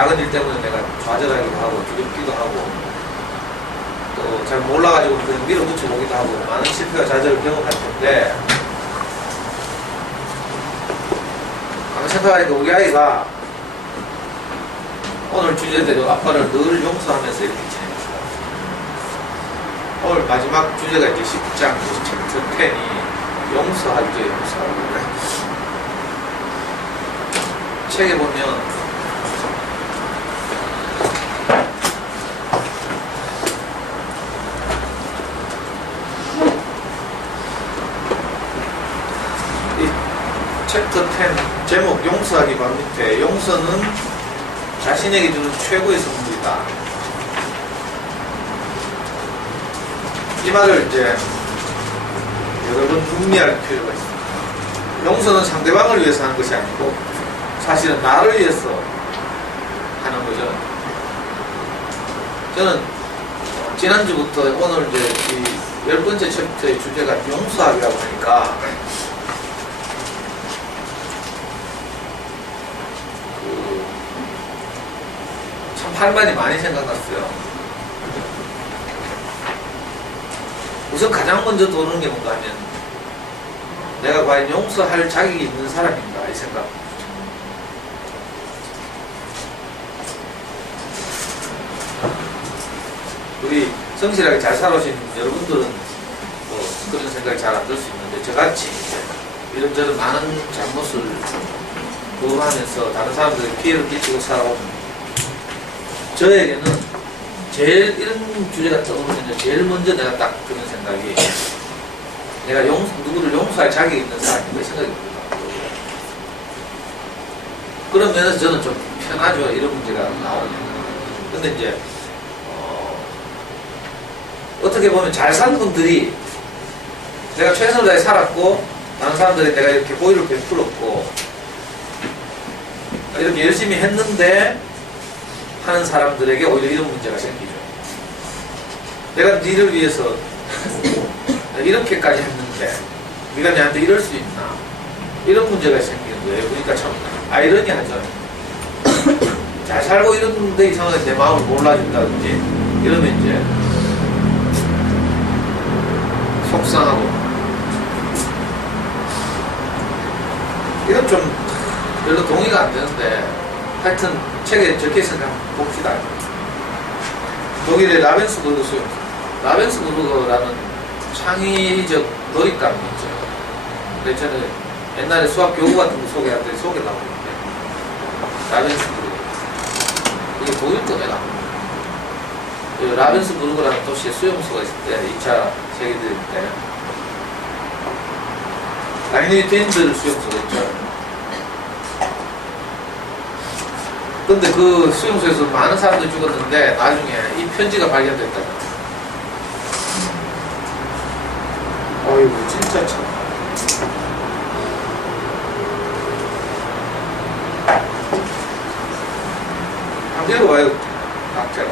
작은 일 때문에 내가 좌절하기도 하고 두렵기도 하고 또 잘 몰라가지고 그냥 밀어붙여 보기도 하고 많은 실패와 좌절을 경험할 텐데 아마 생각하니까 우리 아이가 오늘 주제대로 아빠를 늘 용서하면서 이렇게 지내겠다. 오늘 마지막 주제가 이제 10장 챕터 10이 용서하기죠. 용서하기. 책에 보면 챕터 10 제목 용서하기 바로 밑에 용서는 자신에게 주는 최고의 선물이다. 이 말을 이제 여러 번 음미할 필요가 있습니다. 용서는 상대방을 위해서 하는 것이 아니고 사실은 나를 위해서 하는 거죠. 저는 지난주부터 오늘 이제 이 10번째 챕터의 주제가 용서하기라고 하니까 할 말이 많이 생각났어요. 우선 가장 먼저 도는 게 뭔가 하면 내가 과연 용서할 자격이 있는 사람인가 이 생각. 우리 성실하게 잘 살아오신 여러분들은 뭐 그런 생각이 잘 안 들 수 있는데 저같이 이런저런 많은 잘못을 범하면서 다른 사람들에게 피해를 끼치고 살아오면 저에게는 제일 이런 주제가 떠오르면 제일 먼저 내가 딱 드는 생각이 내가 누구를 용서할 자격이 있는 사람인가 생각이 듭니다. 그런 면에서 저는 좀 편하죠. 이런 문제가 나오면. 근데 이제 어떻게 보면 잘 산 분들이 내가 최선을 다해 살았고 다른 사람들이 내가 이렇게 호의를 베풀었고 이렇게 열심히 했는데 하는 사람들에게 오히려 이런 문제가 생기죠. 내가 니를 위해서 이렇게까지 했는데 네가 내한테 이럴 수 있나 이런 문제가 생기는 거예요. 그러니까 참 아이러니하죠. 잘 살고 이러는데 이상하게 내 마음을 몰라준다든지 이러면 이제 속상하고 이건 좀 별로 동의가 안 되는데 하여튼 책에 적혀있으니까 봅시다. 독일의 라벤스부르크 수용. 라벤스부르크라는 창의적 놀잇감이 있죠. 근데 저는 옛날에 수학 교구 같은 거 소개할 때 소개 나오는데 라벤스부르크. 이게 독일권에 나옵니다. 라벤스부르크라는 도시에 수용소가 있을 때 2차 세계대전 때 라이니텐들 수용소가 있죠. 근데 그 수용소에서 많은 사람들이 죽었는데 나중에 이 편지가 발견됐다. 어이구 진짜 참. 한번 읽어봐요. 각자가.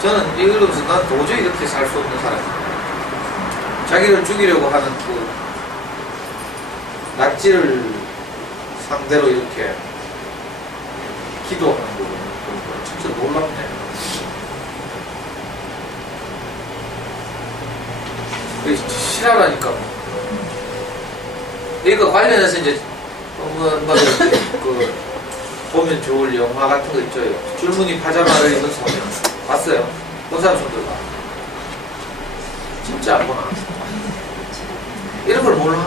저는 읽으면서 난 도저히 이렇게 살 수 없는 사람이야. 자기를 죽이려고 하는 그 납치를 상대로 이렇게 기도하는 거 진짜 놀랍네. 실화라니까. 이거 관련해서 이제 그 보면 좋을 영화 같은 거 있죠. 줄무늬 파자마를 입은 소년 봤어요? 본 사람 손 들어봐. 진짜 안 보나? 이런 걸 몰라?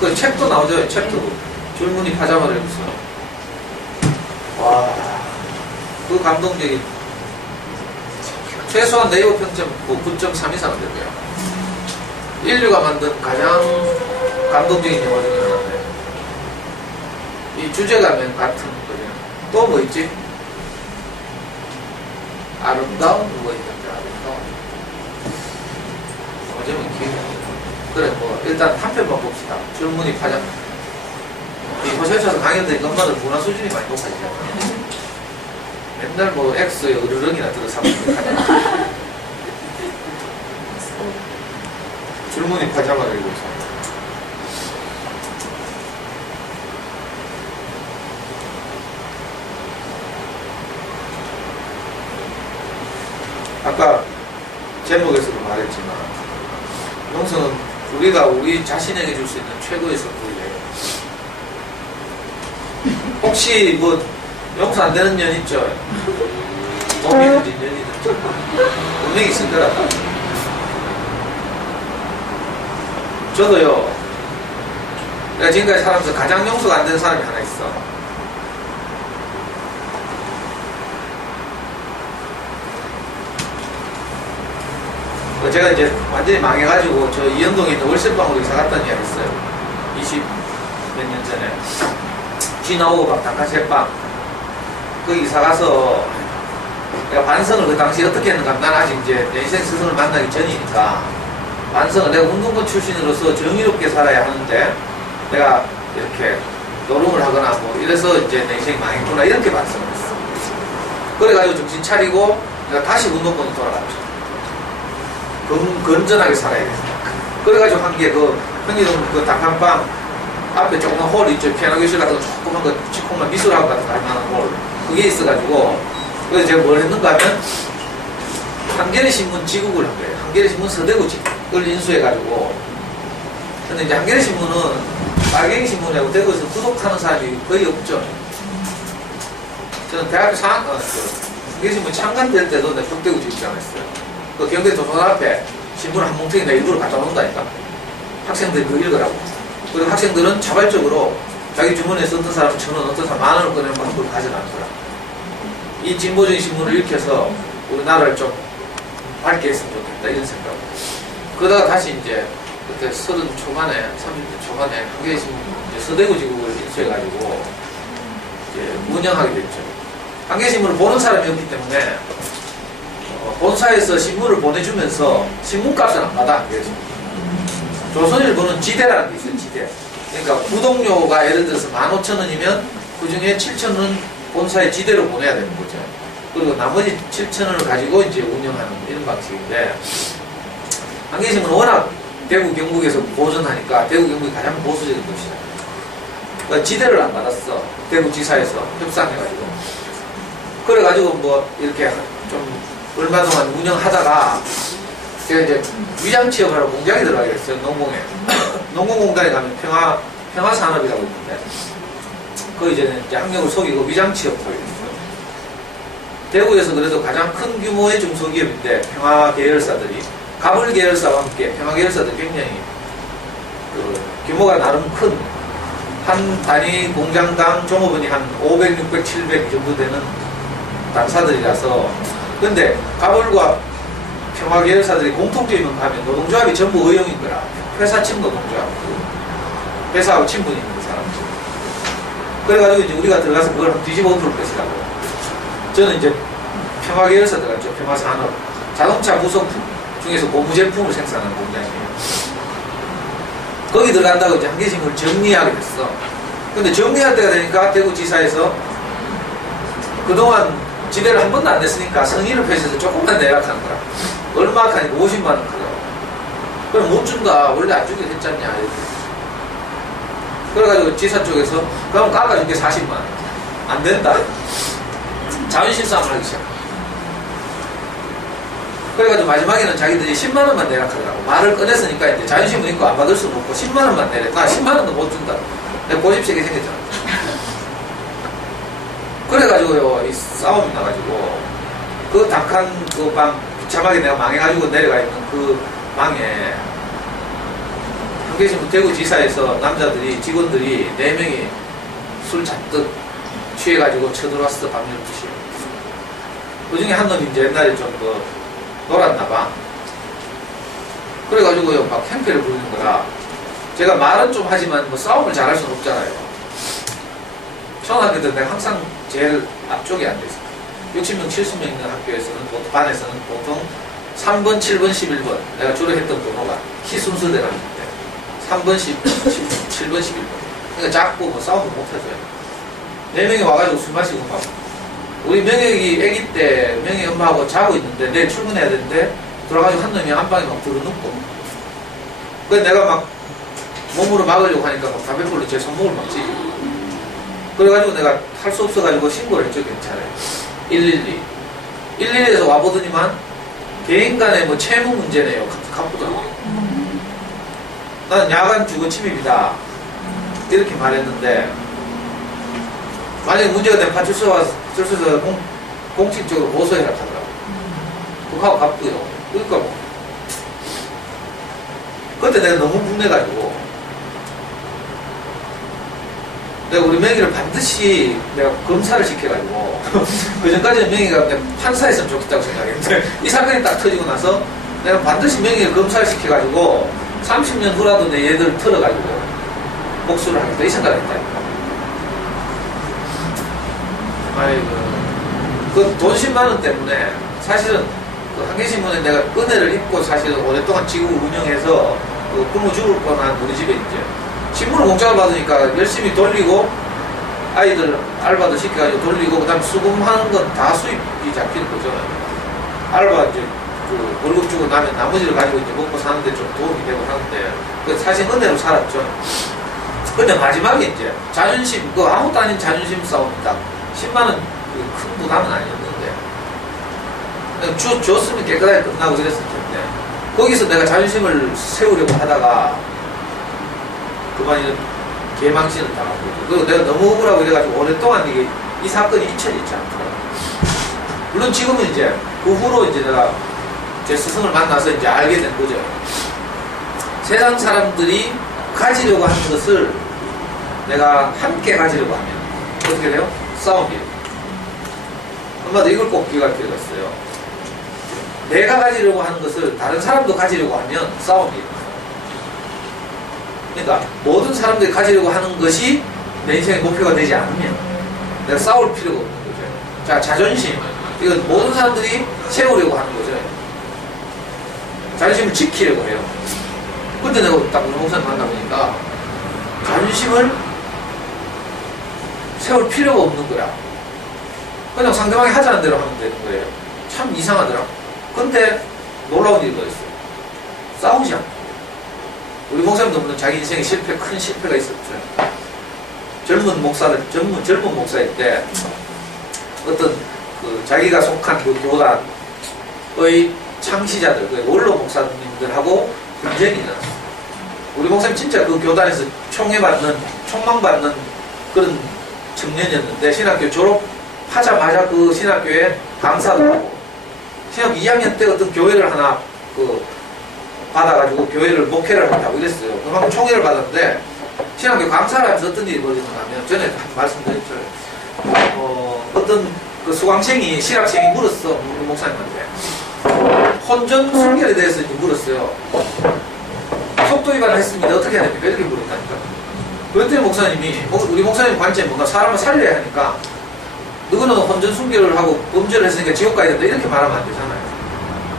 그 책도 나오죠. 챕터도 줄무늬 파자마를 입었어. 와, 그 감동적인 최소한 네이버 평점 9.3 이상은 될 거야. 인류가 만든 가장 감동적인 영화 중에 하나인데 이 주제가면 같은 거예요. 또 뭐 있지? 아름다운 뭐 있는데 아름다운 어제는 기억이 안 나. 그래 뭐 일단 한 편만 봅시다. 줄무늬 파자마. 이 호텔에서 강연들이 엄마들 문화 수준이 많이 높아지잖아. 맨날 뭐 엑소의 으르렁이나 들어사면 하잖아. 줄무늬 파자마를 입고서. 아까 제목에서도 말했지만 용서는 우리가 우리 자신에게 줄 수 있는 최고의 선물이에요. 혹시 뭐 용서 안 되는 년 있죠? 몸이든지 년이든지 분명히 있을 거라. 저도요, 내가 지금까지 살면서 가장 용서가 안 되는 사람이 하나 있어. 제가 이제 완전히 망해가지고 저 이현동에 있는 월세방으로 이사 갔다는 이야기 했어요. 20 몇 년 전에. 쥐 나오고 막 닭가시빵. 거기 이사 가서 내가 반성을 그 당시 어떻게 했는가. 난 아직 이제 내 인생 스승을 만나기 전이니까 반성을 내가 운동권 출신으로서 정의롭게 살아야 하는데 내가 이렇게 노름을 하거나 뭐 이래서 이제 내 인생이 망했구나 이렇게 반성을 했어. 그래가지고 정신 차리고 내가 다시 운동권으로 돌아갔죠. 건전하게 살아야 돼. 그래가지고 한 게 형님 그 닭한빵 앞에 조그만 홀 있죠. 피아노 교실 같은 거 조그만 거 치콩만 미술하고 같은 거 할 만한 홀. 그게 있어가지고 그래서 제가 뭘 했는가 하면 한겨레 신문 지국을 한 거예요. 한겨레 신문 서대구 지국을 인수해가지고. 근데 이제 한겨레 신문은 빨갱이 신문하고 대구에서 구독하는 사람이 거의 없죠. 저는 대학교 4학년 한겨레 신문 창간될 때도 내가 북대구 지국장 했어요. 그 경대 도서관 앞에 신문 한 뭉텅이 내 일부러 갖다 놓는다니까. 학생들이 그거 읽으라고. 그리고 학생들은 자발적으로 자기 주머니에서 어떤 사람은 1,000원, 어떤 사람은 10,000원을 꺼내면 한번 가져가더라. 이 진보적인 신문을 읽혀서 우리나라를 좀 밝게 했으면 좋겠다 이런 생각. 그러다가 다시 이제 그때 30 초반에 30대 초반에 한겨레 신문 서대구 지국을 인수해가지고 이제 운영하게 됐죠. 한겨레 신문을 보는 사람이 없기 때문에 본사에서 신문을 보내주면서 신문값은 안 받아. 조선일보는 지대라는 게 있어요. 지대. 그러니까 구독료가 예를 들어서 15,000원이면 그 중에 7,000원은 본사에 지대로 보내야 되는 거죠. 그리고 나머지 7,000원을 가지고 이제 운영하는 이런 방식인데, 한겨레신문은 워낙 대구 경북에서 보존하니까 대구 경북이 가장 보수적인 도시다. 그러니까 지대를 안 받았어. 대구지사에서 협상해가지고. 그래가지고 뭐 이렇게 좀 얼마 동안 운영하다가 제가 이제 위장 취업하러 공장에 들어가게 됐어요. 농공에. 농공공단에 가면 평화산업이라고 있는데 그 이제는 이제 학력을 속이고 위장 취업하게 됐어요. 대구에서 그래도 가장 큰 규모의 중소기업인데 평화 계열사들이 가불 계열사와 함께 평화 계열사들이 굉장히 그 규모가 나름 큰 한 단위 공장당 종업원이 한 500, 600, 700 정도 되는 단사들이라서. 근데 가불과 평화 계열사들이 공통점이 하면 노동조합이 전부 의용인 거라. 회사침 노동조합. 회사하고 친분이 있는 사람들. 그래가지고 이제 우리가 들어가서 그걸 뒤집어 엎을 것이라고. 저는 이제 평화 계열사 들어갔죠. 평화산업. 자동차 부속품 중에서 고무 제품을 생산하는 공장이에요. 거기 들어간다고 이제 한겨레신문을 정리하게 됐어. 근데 정리할 때가 되니까 대구지사에서 그동안 지대를 한 번도 안 냈으니까 성의를 표시해서 조금만 내락하는 거야. 얼마 하니까 50만 원 하더라고. 그럼 못 준다. 원래 안 주게 됐잖냐. 이렇게. 그래가지고 지사 쪽에서 그럼 깎아준 게 40만 원. 안 된다. 자존심 싸움을 하기 시작. 그래가지고 마지막에는 자기들이 10만 원만 내락하더라고. 말을 꺼냈으니까 이제 자존심은 있고 안 받을 수는 없고 10만 원만 내래. 나 10만 원도 못 준다. 내가 고집세게 생겼잖아. 그래가지고요, 이 싸움이 나가지고, 그 닭한 그 방, 비참하게 내가 망해가지고 내려가 있는 그 방에, 한겨레신문 대구지사에서 남자들이, 직원들이 4명이 술 잔뜩 취해가지고 쳐들어왔어, 밤 12시에. 그 중에 한 놈이 이제 옛날에 좀 놀았나봐. 그래가지고요, 막 행패를 부리는 거라. 제가 말은 좀 하지만 뭐 싸움을 잘할 수는 없잖아요. 초등학교 때 내가 항상 제일 앞쪽에 앉아있어요. 60명, 70명 있는 학교에서는, 반에서는 보통 3번, 7번, 11번. 내가 주로 했던 번호가 키 순서대로 하는데 3번, 7번, 11번. 그러니까 작고 뭐 싸움을 못 해줘요. 4명이 와가지고 술 마시고 막. 우리 명혁이 아기 때 명혁이 엄마하고 자고 있는데 내일 출근해야 되는데 들어가지고 한 놈이 안방에 막 들어눕고. 그래서 내가 막 몸으로 막으려고 하니까 막 담배불로 제 손목을 막 찌고. 그래가지고 내가 할 수 없어가지고 신고를 했죠, 경찰에. 112. 112에서 와보더니만 개인 간의 뭐 채무 문제네요. 갚보다. 나는 야간 주거 침입이다. 이렇게 말했는데, 만약에 문제가 되면 파출소가 공식적으로 고소해라 하더라고. 그거 갚고요. 그러니까 뭐. 그때 내가 너무 분해가지고, 내가 우리 명의를 반드시 내가 검사를 시켜가지고, 그 전까지는 명의가 판사했으면 좋겠다고 생각했는데, 이 사건이 딱 터지고 나서, 내가 반드시 명의를 검사를 시켜가지고, 30년 후라도 내 얘들을 털어가지고, 복수를 하겠다. 이 생각을 했다니까. 아이고. 그 돈 10만원 때문에, 사실은, 그 한겨신문에 내가 은혜를 입고 사실은 오랫동안 지구를 운영해서, 굶어 죽을 뻔한 우리 집에 이제, 신문을 공짜로 받으니까 열심히 돌리고, 아이들 알바도 시켜가지고 돌리고, 그 다음에 수금하는 건 다 수입이 잡히는 거죠. 알바 이제, 그 월급 주고 나면 나머지를 가지고 이제 먹고 사는데 좀 도움이 되고 하는데, 그 사실 은혜로 살았죠. 근데 마지막에 이제 자존심, 그 아무것도 아닌 자존심 싸움이다. 10만원 큰 부담은 아니었는데, 줬으면 깨끗하게 끝나고 이랬을 텐데, 거기서 내가 자존심을 세우려고 하다가, 그만 이런 개망신을 당하고, 그리고 내가 너무 억울하고 이래가지고 오랫동안 이게, 이 사건이 잊혀지지 않더라고요. 물론 지금은 이제, 그 후로 이제 내가 제 스승을 만나서 이제 알게 된 거죠. 세상 사람들이 가지려고 하는 것을 내가 함께 가지려고 하면 어떻게 돼요? 싸움이에요. 한마디로 이걸 꼭 기억할 필요가 있어요. 내가 가지려고 하는 것을 다른 사람도 가지려고 하면 싸움이에요. 그러니까 모든 사람들이 가지려고 하는 것이 내 인생의 목표가 되지 않으면 내가 싸울 필요가 없는 거죠. 자, 자존심. 이건 모든 사람들이 세우려고 하는 거죠. 자존심을 지키려고 해요. 근데 내가 딱 우리 목사님 만나보니까 자존심을 세울 필요가 없는 거야. 그냥 상대방이 하자는 대로 하면 되는 거예요. 참 이상하더라. 근데 놀라운 일이 있어요. 싸우지 않고. 우리 목사님도 물론 자기 인생에 큰 실패가 있었죠. 젊은 목사일 때 어떤 그 자기가 속한 그 교단의 창시자들, 그 원로 목사님들하고 분쟁이 일어났어요. 우리 목사님 진짜 그 교단에서 총망받는 그런 청년이었는데, 신학교 졸업하자마자 그 신학교에 강사도 하고, 신학교 2학년 때 어떤 교회를 하나 받아가지고 교회를 목회를 한다고 이랬어요. 그만큼 총회를 받았는데, 신학교 강사를 하면서 어떤 일이 벌어졌냐면, 전에 한 말씀드렸죠. 어떤 그 수강생이, 신학생이 물었어, 우리 목사님한테. 혼전 순결에 대해서 이제 물었어요. 속도 위반을 했습니다. 어떻게 해야 됩니까? 이렇게 물었다니까. 그랬더니 목사님이, 우리 목사님 관점이 뭔가 사람을 살려야 하니까, 너는 혼전 순결을 하고 범죄를 했으니까 지옥 가야 된다. 이렇게 말하면 안 되잖아요.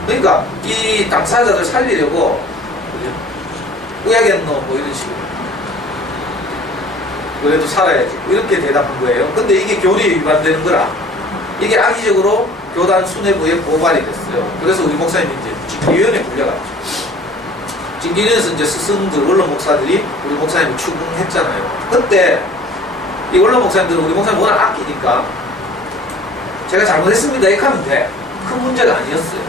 그러니까 이 당사자들 살리려고, 우야겠노 뭐 이런 식으로. 그래도 살아야지. 이렇게 대답한 거예요. 근데 이게 교리에 위반되는 거라. 이게 악의적으로 교단 수뇌부에 고발이 됐어요. 그래서 우리 목사님이 이제 징계위원회에 불려갔죠. 징계위원회에서 이제 스승들, 원로 목사들이 우리 목사님을 추궁했잖아요. 그때 이 원로 목사님들은 우리 목사님 워낙 아끼니까 제가 잘못했습니다 이렇게 하면 돼. 큰 문제가 아니었어요.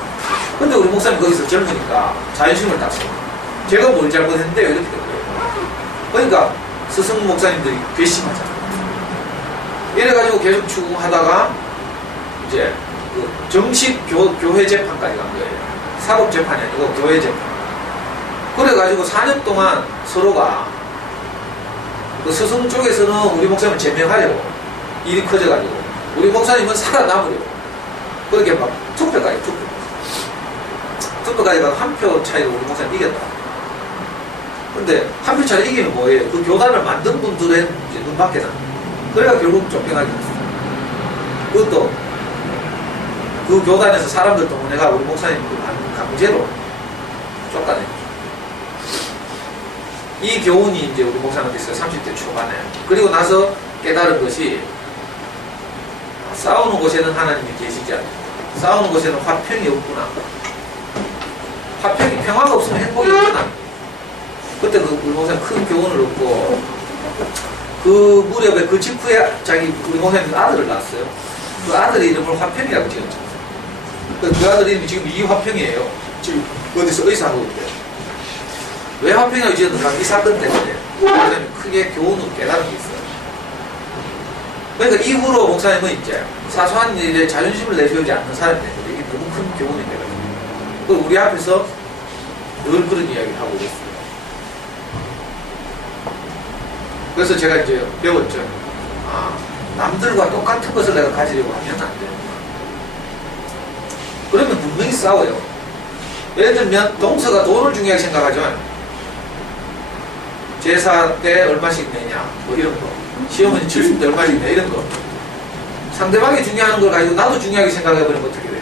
근데 우리 목사님 거기서 젊으니까 자존심을 땄어요. 제가 뭘 잘못했는데요? 이렇게 된 거예요. 그러니까 스승 목사님들이 괘씸하잖아요. 이래가지고 계속 추궁하다가 이제 그 정식 교회 재판까지 간 거예요. 사법 재판이 아니고 교회 재판. 그래가지고 4년 동안 서로가 그 스승 쪽에서는 우리 목사님을 제명하려고 일이 커져가지고 우리 목사님은 살아남으려고 그렇게 막 투표까지 가서 한 표 차이로 우리 목사님 이겼다. 근데 한 표 차이로 이기면 뭐예요? 그 교단을 만든 분들의 이제 눈밖에 나. 그래가 결국 쫓겨나게 됐어요. 그것도 그 교단에서 사람들 동원해가 우리 목사님 강제로 쫓아냈죠. 이 교훈이 이제 우리 목사님한테 있어요. 30대 초반에. 그리고 나서 깨달은 것이 싸우는 곳에는 하나님이 계시지 않다. 싸우는 곳에는 화평이 없구나. 화평이, 평화가 없으면 행복이 없구나. 그때 그 우리 목사님 큰 교훈을 얻고 그 무렵에 그 직후에 우리 목사님 아들을 낳았어요. 그 아들의 이름을 화평이라고 지었죠. 그 아들 이름이 지금 이화평이에요. 지금 어디서 의사하고 있대. 왜 화평이라고 지었는가? 이 사건 때문에. 그다음에 크게 교훈을 깨달은 게 있어요. 그러니까 이후로 목사님은 이제 사소한 일에 자존심을 내세우지 않는 사람이 됐는데 이게 너무 큰 교훈이 되거든요. 그 우리 앞에서 늘 그런 이야기를 하고 있어요. 그래서 제가 이제 배웠죠. 아, 남들과 똑같은 것을 내가 가지려고 하면 안 돼요. 그러면 분명히 싸워요. 예를 들면 동서가 돈을 중요하게 생각하죠. 제사 때 얼마씩 내냐 뭐 이런 거, 시어머니 칠순 때 얼마씩 내냐 이런 거. 상대방이 중요한 걸 가지고 나도 중요하게 생각해버리면 어떻게 돼?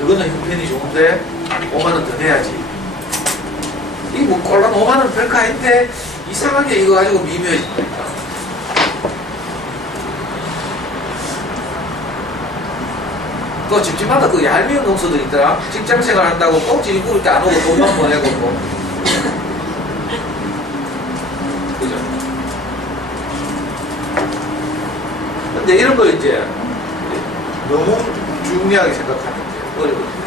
너거는 형편이 좋은데 5만원 더 내야지. 이게 뭐 꼴랑 5만원 별거 아닌데 이상하게 이거 가지고 미묘해집니다. 또 집집마다 그 얄미운 농소들 있더라. 직장생활 한다고 꼭 지구일 때 안 오고 돈만 보내고 뭐. 그죠? 근데 이런 걸 이제 너무 중요하게 생각하는 게 어려거든요.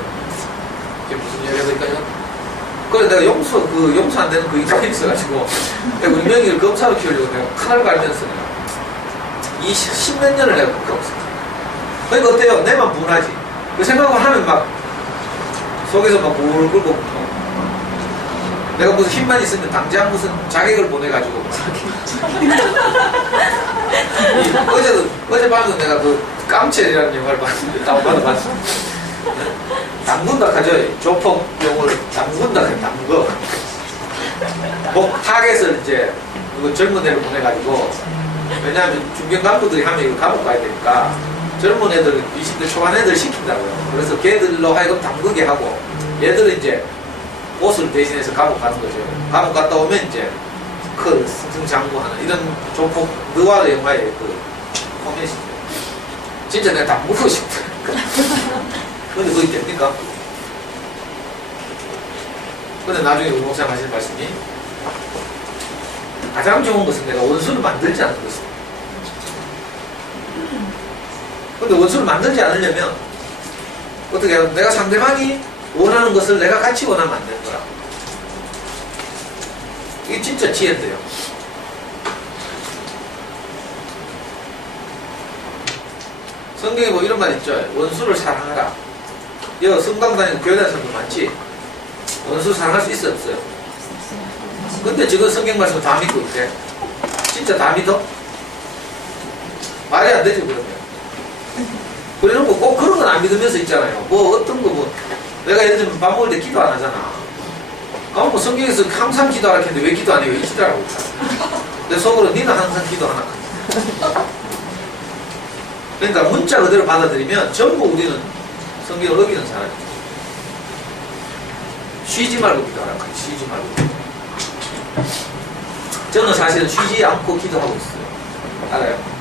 이게 무슨 이야기가 될까요? 그래 내가 용서 안 되는 그 인간이 있어가지고 내가 운명이를 검사로 키우려고 내가 칼을 갈면서 내가 10몇 년을 내가 그렇게 없었어. 그러니까 어때요? 내만 분하지. 그 생각을 하면 막 속에서 막 우울 끓고 내가 무슨 힘만 있으면 당장 무슨 자객을 보내가지고 어젯밤에도 내가 그 깜첼이라는 영화를 봤는데 다운받아 봤어. 담근다 하죠. 조폭용을 담근다 해. 담거 목 타겟을 이제 그 젊은 애를 보내가지고, 왜냐하면 중견 간부들이 하면 이거 감옥 가야 되니까 젊은 애들 20대 초반 애들 시킨다고요. 그래서 걔들로 하여금 담그게 하고 얘들은 이제 옷을 대신해서 감옥 가는 거죠. 감옥 갔다 오면 이제 그 승승장구하는 이런 조폭 느와르 영화의 그 코미디죠. 진짜 내가 담그고 싶다니까. 근데 그게 됩니까? 근데 나중에 우리 목사님 하실 말씀이 가장 좋은 것은 내가 원수를 만들지 않는 것입니다. 근데 원수를 만들지 않으려면 어떻게 해요? 내가 상대방이 원하는 것을 내가 같이 원하면 안 되는 거라. 이게 진짜 지혜인데요. 성경에 뭐 이런 말 있죠. 원수를 사랑하라. 이거 성당 다니고 교회 다니는 사람도 많지. 원수 사랑할 수 있어요, 없어요? 근데 지금 성경 말씀 다 믿고 있대. 진짜 다 믿어? 말이 안 되지, 그러면. 그러는 거 꼭 그런 건 안 믿으면서 있잖아요. 뭐 어떤 거 뭐 내가 예를 들면 밥 먹을 때 기도 안 하잖아. 그럼 뭐 성경에서 항상 기도하라 했는데 왜 기도 안 해요? 왜 기도하라고 했잖아. 내 속으로 니는 항상 기도하나. 그러니까 문자 그대로 받아들이면 전부 우리는 성경을 어기는 사람이죠. 쉬지 말고 기도하라. 쉬지 말고. 저는 사실은 쉬지 않고 기도하고 있어요. 알아요?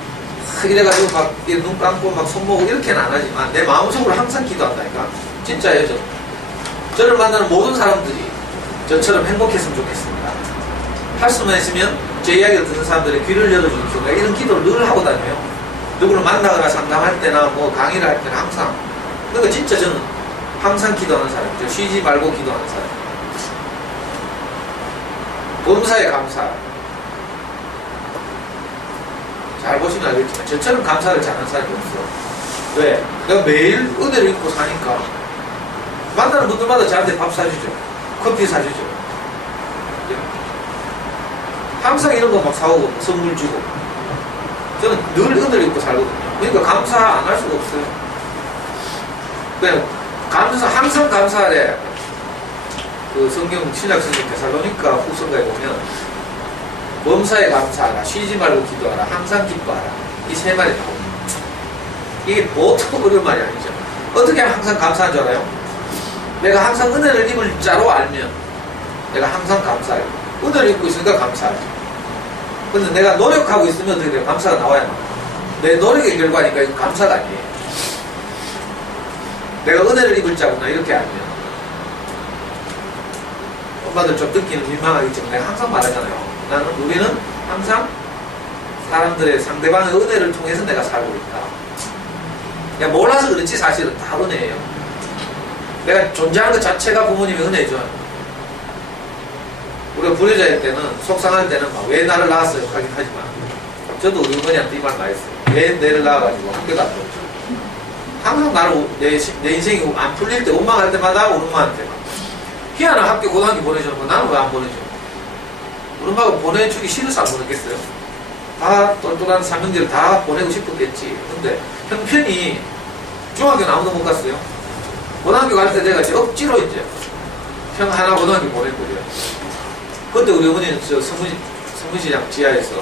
이래가지고 막 눈 감고 막 손목을 이렇게는 안 하지만 내 마음속으로 항상 기도한다니까. 진짜예요. 저를 만나는 모든 사람들이 저처럼 행복했으면 좋겠습니다. 할 수만 있으면 제 이야기를 듣는 사람들의 귀를 열어주는 기도가 이런 기도를 늘 하고 다녀요. 누구를 만나거나 상담할 때나 뭐 강의를 할 때나 항상. 그러니까 진짜 저는 항상 기도하는 사람이죠. 쉬지 말고 기도하는 사람. 범사에 감사. 잘 보시면 알겠지만 저처럼 감사를 잘하는 사람이 없어. 왜? 내가 매일 은혜를 입고 사니까 만나는 분들마다 저한테 밥 사주죠. 커피 사주죠. 항상 이런 거 막 사오고 선물 주고. 저는 늘 은혜를 입고 살거든요. 그러니까 감사 안 할 수가 없어요. 그냥 항상 감사하래. 그 성경 신약 성경 데살로니가 후서가에 보면 범사에 감사하라, 쉬지 말고 기도하라, 항상 기뻐하라. 이 세 말이 나옵니다. 이게 보통 어려운 말이 아니죠. 어떻게 하면 항상 감사한 줄 알아요? 내가 항상 은혜를 입을 자로 알면 내가 항상 감사해요. 은혜를 입고 있으니까 감사하죠. 근데 내가 노력하고 있으면 어떻게 돼요? 감사가 나와야 나와요. 내 노력의 결과니까 이건 감사가 아니에요. 내가 은혜를 입을 자구나 이렇게 알면 엄마들 좀 듣기는 민망하겠지만 내가 항상 말하잖아요. 우리는 항상 사람들의 상대방의 은혜를 통해서 내가 살고 있다. 그냥 몰라서 그렇지 사실은 다 은혜예요. 내가 존재하는 것 자체가 부모님의 은혜죠. 우리가 불효자일 때는, 속상할 때는 막 왜 나를 낳았어요 하긴 하지만, 저도 우리 어머니한테 이 말 많이 했어요. 왜 내를 낳아가지고 학교도 안 보냈죠. 항상 나를, 내 인생이 안 풀릴 때, 원망할 때마다 우리 엄마한테 막 희한한 학교 고등학교 보내주는 나는 왜 안 보내줘? 우리 엄마가 보내주기 싫어서 안 보냈겠어요? 다 똘똘한 삼형제를 다 보내고 싶었겠지. 근데 형편이 중학교는 아무도 못 갔어요. 고등학교 갈 때 내가 이제 억지로 이제 형 하나 고등학교 보냈거든요. 그때 우리 어머니는 저 서문시장 지하에서,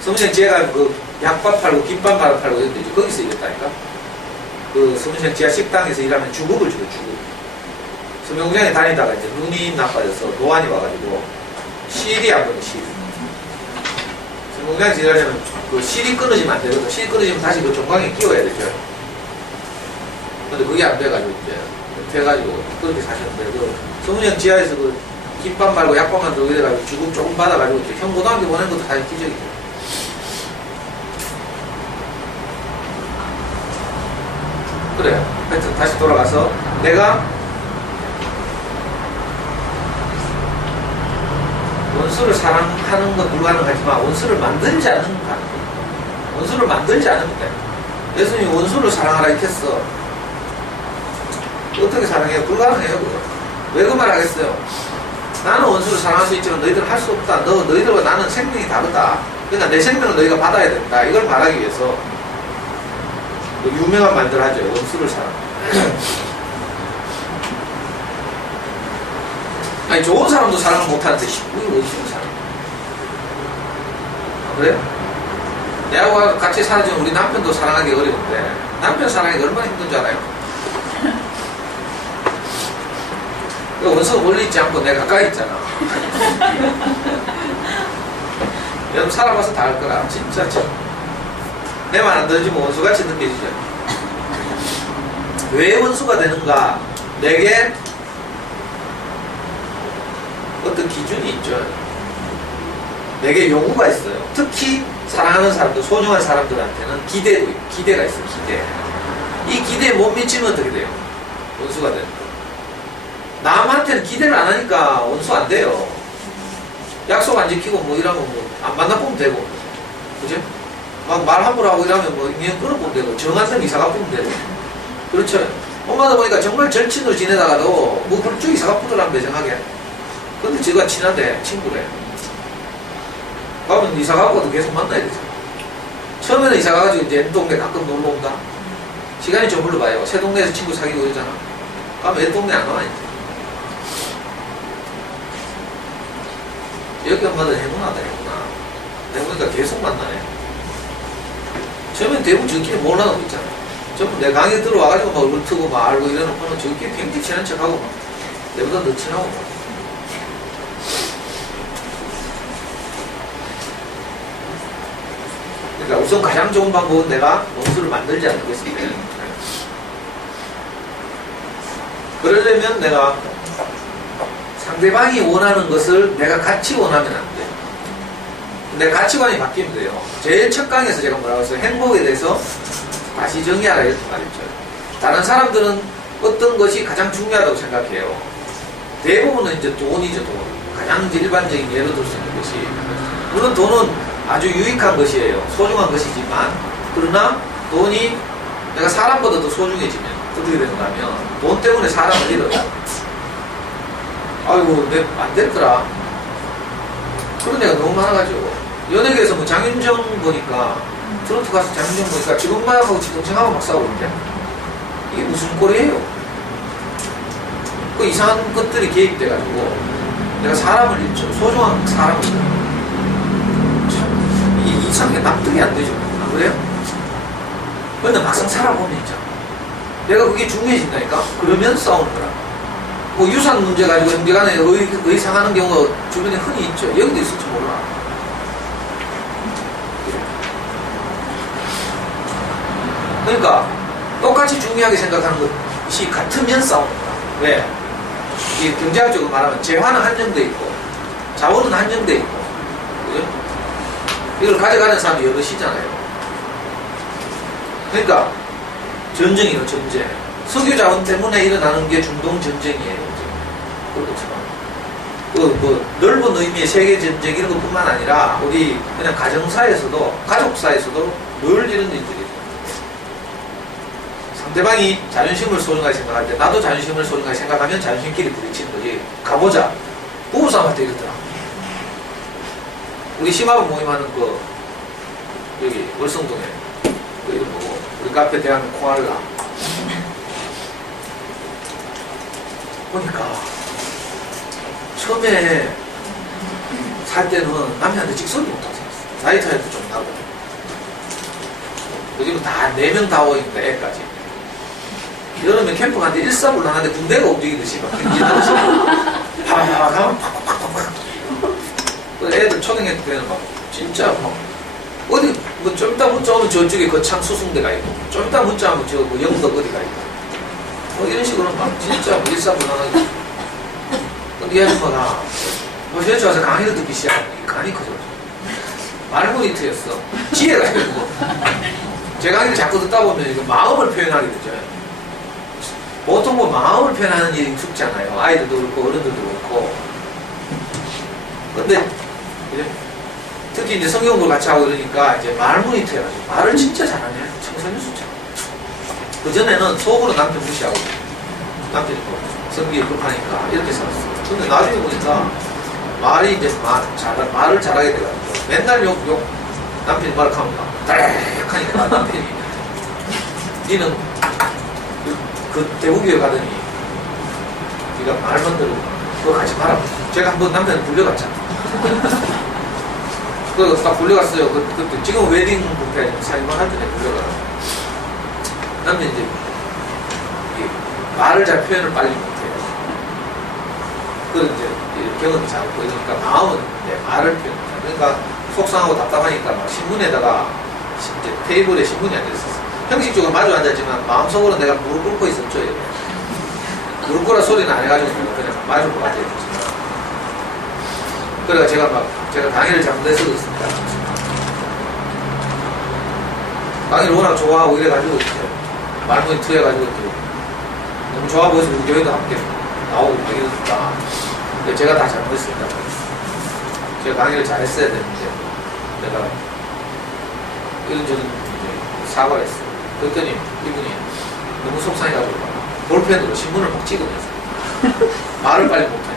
서문시장 지하가 그 약밥 팔고 김밥 팔고 이랬는데 거기서 일했다니까. 그 서문시장 지하 식당에서 일하면 주급을 주고 주급. 서명장에 다니다가 이제 눈이 나빠져서 노안이 와가지고 실이 안 보네, 실. 서명장에서 일하려면 그 실이 끊어지면 안 되거든. 실이 끊어지면 다시 그 종강에 끼워야 되죠. 근데 그게 안 돼가지고 이제 돼가지고 그렇게 사셨는데, 그 서문시장 지하에서 그 김밥 말고 약밥만 들고 이래가지고 주급 조금 받아가지고 이제 형 고등학교 보낸 것도 다 기적이죠. 그래. 하여튼 다시 돌아가서 내가 원수를 사랑하는 건 불가능하지만 원수를 만들지 않는 건 가능해. 원수를 만들지 않으면 돼. 예수님이 원수를 사랑하라 했겠어. 어떻게 사랑해요? 불가능해요, 그거. 왜 그 말 하겠어요? 나는 원수를 사랑할 수 있지만 너희들은 할 수 없다. 너희들과 나는 생명이 다르다. 그러니까 내 생명을 너희가 받아야 된다. 이걸 말하기 위해서 유명한 말들 하죠. 원수를 사랑. 아니, 좋은 사람도 사랑을 못하는데 우리 원수를 사랑. 그래? 내하고 같이 살아주는 우리 남편도 사랑하기 어려운데 남편 사랑하기 얼마나 힘든 줄 알아요? 원수가 멀리 있지 않고 내가 가까이 있잖아. 여러분 살아봐서 다 알 거라. 진짜 내 말 안 들어주면 원수같이 느껴지죠. 왜 원수가 되는가? 내게 어떤 기준이 있죠. 내게 요구가 있어요. 특히 사랑하는 사람들, 소중한 사람들한테는 기대가 있어요. 기대. 이 기대에 못 미치면 어떻게 돼요? 원수가 돼요. 남한테는 기대를 안 하니까 원수 안 돼요. 약속 안 지키고 뭐 이러면 뭐 안 만나보면 되고, 그죠? 막 말 함부로 하고 이러면 뭐 인연 끊어보면 되고, 정한선 이사가 보면 되고, 그렇죠? 엄마도 보니까 정말 절친으로 지내다가도 뭐 그쪽 이사가 부더라면 매정하게. 근데 제가 친한데 친구래. 그러면 이사 가고도 계속 만나야 되죠. 처음에는 이사 가가지고 이제 동네 가끔 놀러 온다. 시간이 좀 흘러봐요. 새 동네에서 친구 사귀고 그러잖아. 그러면 옛 동네 안 나와 이제. 여기 엄마들 해문하다 해문하. 해보니까 계속 만나네. 처음엔 대부분 저끼리 몰라놓고 있잖아. 전부 내 강에 들어와가지고 막 얼굴 트고 막 알고 이래놓고는 저끼리 굉장히 친한 척하고 막 내보다 더 친하고 막. 그러니까 우선 가장 좋은 방법은 내가 원수를 만들지 않겠습니까? 그러려면 내가 상대방이 원하는 것을 내가 같이 원하면 안 돼. 내 가치관이 바뀌면 돼요. 제일 첫 강에서 제가 뭐라고 했어요? 행복에 대해서 다시 정의하라 이렇게 말했죠. 다른 사람들은 어떤 것이 가장 중요하다고 생각해요. 대부분은 이제 돈이죠, 돈. 가장 일반적인 예로 들 수 있는 것이. 물론 돈은 아주 유익한 것이에요. 소중한 것이지만, 그러나 돈이 내가 사람보다 더 소중해지면 어떻게 되는가 하면 돈 때문에 사람을 잃어요. 아이고, 안 될 거라. 그런 애가 너무 많아가지고. 연예계에서 뭐 장윤정 보니까, 트로트 가수 장윤정 보니까 직원하고 동생하고 막 싸우고 있는데, 이게 무슨 꼴이에요? 그 이상한 것들이 개입돼가지고, 내가 사람을 잃죠. 소중한 사람을 잃죠. 참, 이 이상하게 납득이 안 되죠. 안 그래요? 근데 막상 살아보면 있잖아. 내가 그게 중요해진다니까? 그러면 싸우는 거라. 뭐 유산 문제 가지고 형제간에 의상하는 경우가 주변에 흔히 있죠. 여기도 있을지 몰라. 그러니까 똑같이 중요하게 생각하는 것이 같으면 싸우는 거야. 왜? 이 경제학적으로 말하면 재화는 한정돼 있고 자원은 한정돼 있고, 그죠? 이걸 가져가는 사람이 여럿이잖아요. 그러니까 전쟁이요, 전쟁. 석유 자원 때문에 일어나는 게 중동 전쟁이에요. 그렇죠. 넓은 의미의 세계 전쟁 이런 것뿐만 아니라 우리 그냥 가정사에서도 가족사에서도 늘 이런 일들이 있어요. 상대방이 자존심을 소중하게 생각할 때 나도 자존심을 소중하게 생각하면 자존심끼리 부딪히는 거지. 가보자. 부부싸움할 때 이러더라. 우리 심화부 모임하는 거 여기 월성동에 그 이름 뭐고 우리 카페 대한 코알라 보니까 처음에 살 때는 남편한테 직설을 못하고 살았어. 나이 차이도 좀 나고 요즘은 다 4명 다 오니까 애까지 여름에 캠프 갔는데 일사불란한데 군대가 움직이듯이 막 하면 팍팍팍팍 애들 초등학교 때는 막 진짜 막 어디 뭐 좀 이따 문자 오면 저쪽에 거창 수승대가 있고 좀 이따 문자 하면 저 뭐 영덕 어디가 있고 뭐 이런 식으로 막 진짜 뭐 일사불란하게. 근데 이 아줌마가 호시에서 와서 강의를 듣기 시작하니 간이 커졌어. 말문이 트였어. 지혜가 있고 제 강의를 자꾸 듣다 보면 이거 마음을 표현하게 되죠. 보통 뭐 마음을 표현하는 일이 익숙잖아요. 아이들도 그렇고 어른들도 그렇고. 근데 특히 이제 성경을 같이 하고 그러니까 이제 말문이 트여가지고 말을 진짜 잘하네. 청소년수처럼. 그전에는 속으로 남편 무시하고 남편이 뭐 성기에 급하니까 이렇게 살았어. 근데 나중에 보니까 말이 이제 말을 잘하게 돼가지고 맨날 욕 남편이 말을 하면 딸락하니까 남편이 니는 그 대구교회 가더니 네가 말만 들으면 그거 가지 마라. 제가 한번 남편을 불려갔잖아. 그래서 딱 불려갔어요. 그때 지금 웨딩 뷔페 사진만 할 때는 불려가. 남편이 이제 말을 잘 표현을 빨리 못해요. 그래서 이제 경험이 작고 이러니까 마음은 이제 말을 표현 못해요. 그러니까 속상하고 답답하니까 막 신문에다가 이제 테이블에 신문이 앉아있었어. 형식적으로 마주 앉았지만 마음속으로 내가 무릎 꿇고 있었죠. 무릎 꿇어 소리는 안 해가지고 그냥 마주 꿇고 앉아있었지만. 그래서 제가 강의를 잘못해서 그렇습니다. 강의를 워낙 좋아하고 이래가지고 이제 말문이 트여가지고 너무 좋아 보여서 우리 교회도 함께 나오고 막 이러니까 근데 제가 다 잘못했습니다. 제가 강의를 잘했어야 되는데 내가 이런저런 사과를 했어요. 그랬더니 이분이 너무 속상해가지고 볼펜으로 신문을 막 찍으면서 말을 빨리 못하니까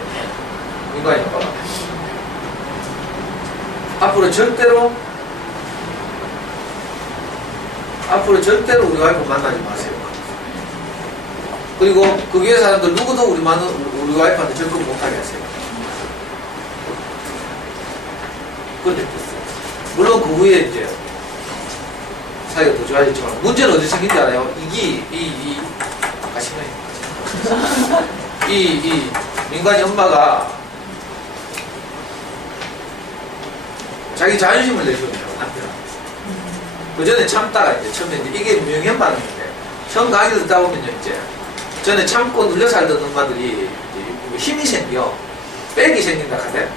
민관이 오빠가 앞으로 절대로 우리 와이프 만나지 마세요. 그리고 그 교회 사람들 누구도 우리 와이프한테 접근 못하게 하세요. 그런데 됐어요. 물론 그 후에 이제 사이가 더 좋아졌지만 문제는 어디 생긴지 알아요? 이 민관이 엄마가 자기 자존심을 내세워요. 남편은. 그 전에 참다가 이제 처음에 이게 명현 반응인데 처음 강의를 듣다 보면요 이제 전에 참고 눌려 살던 엄마들이 힘이 생겨 빽이 생긴다 하대.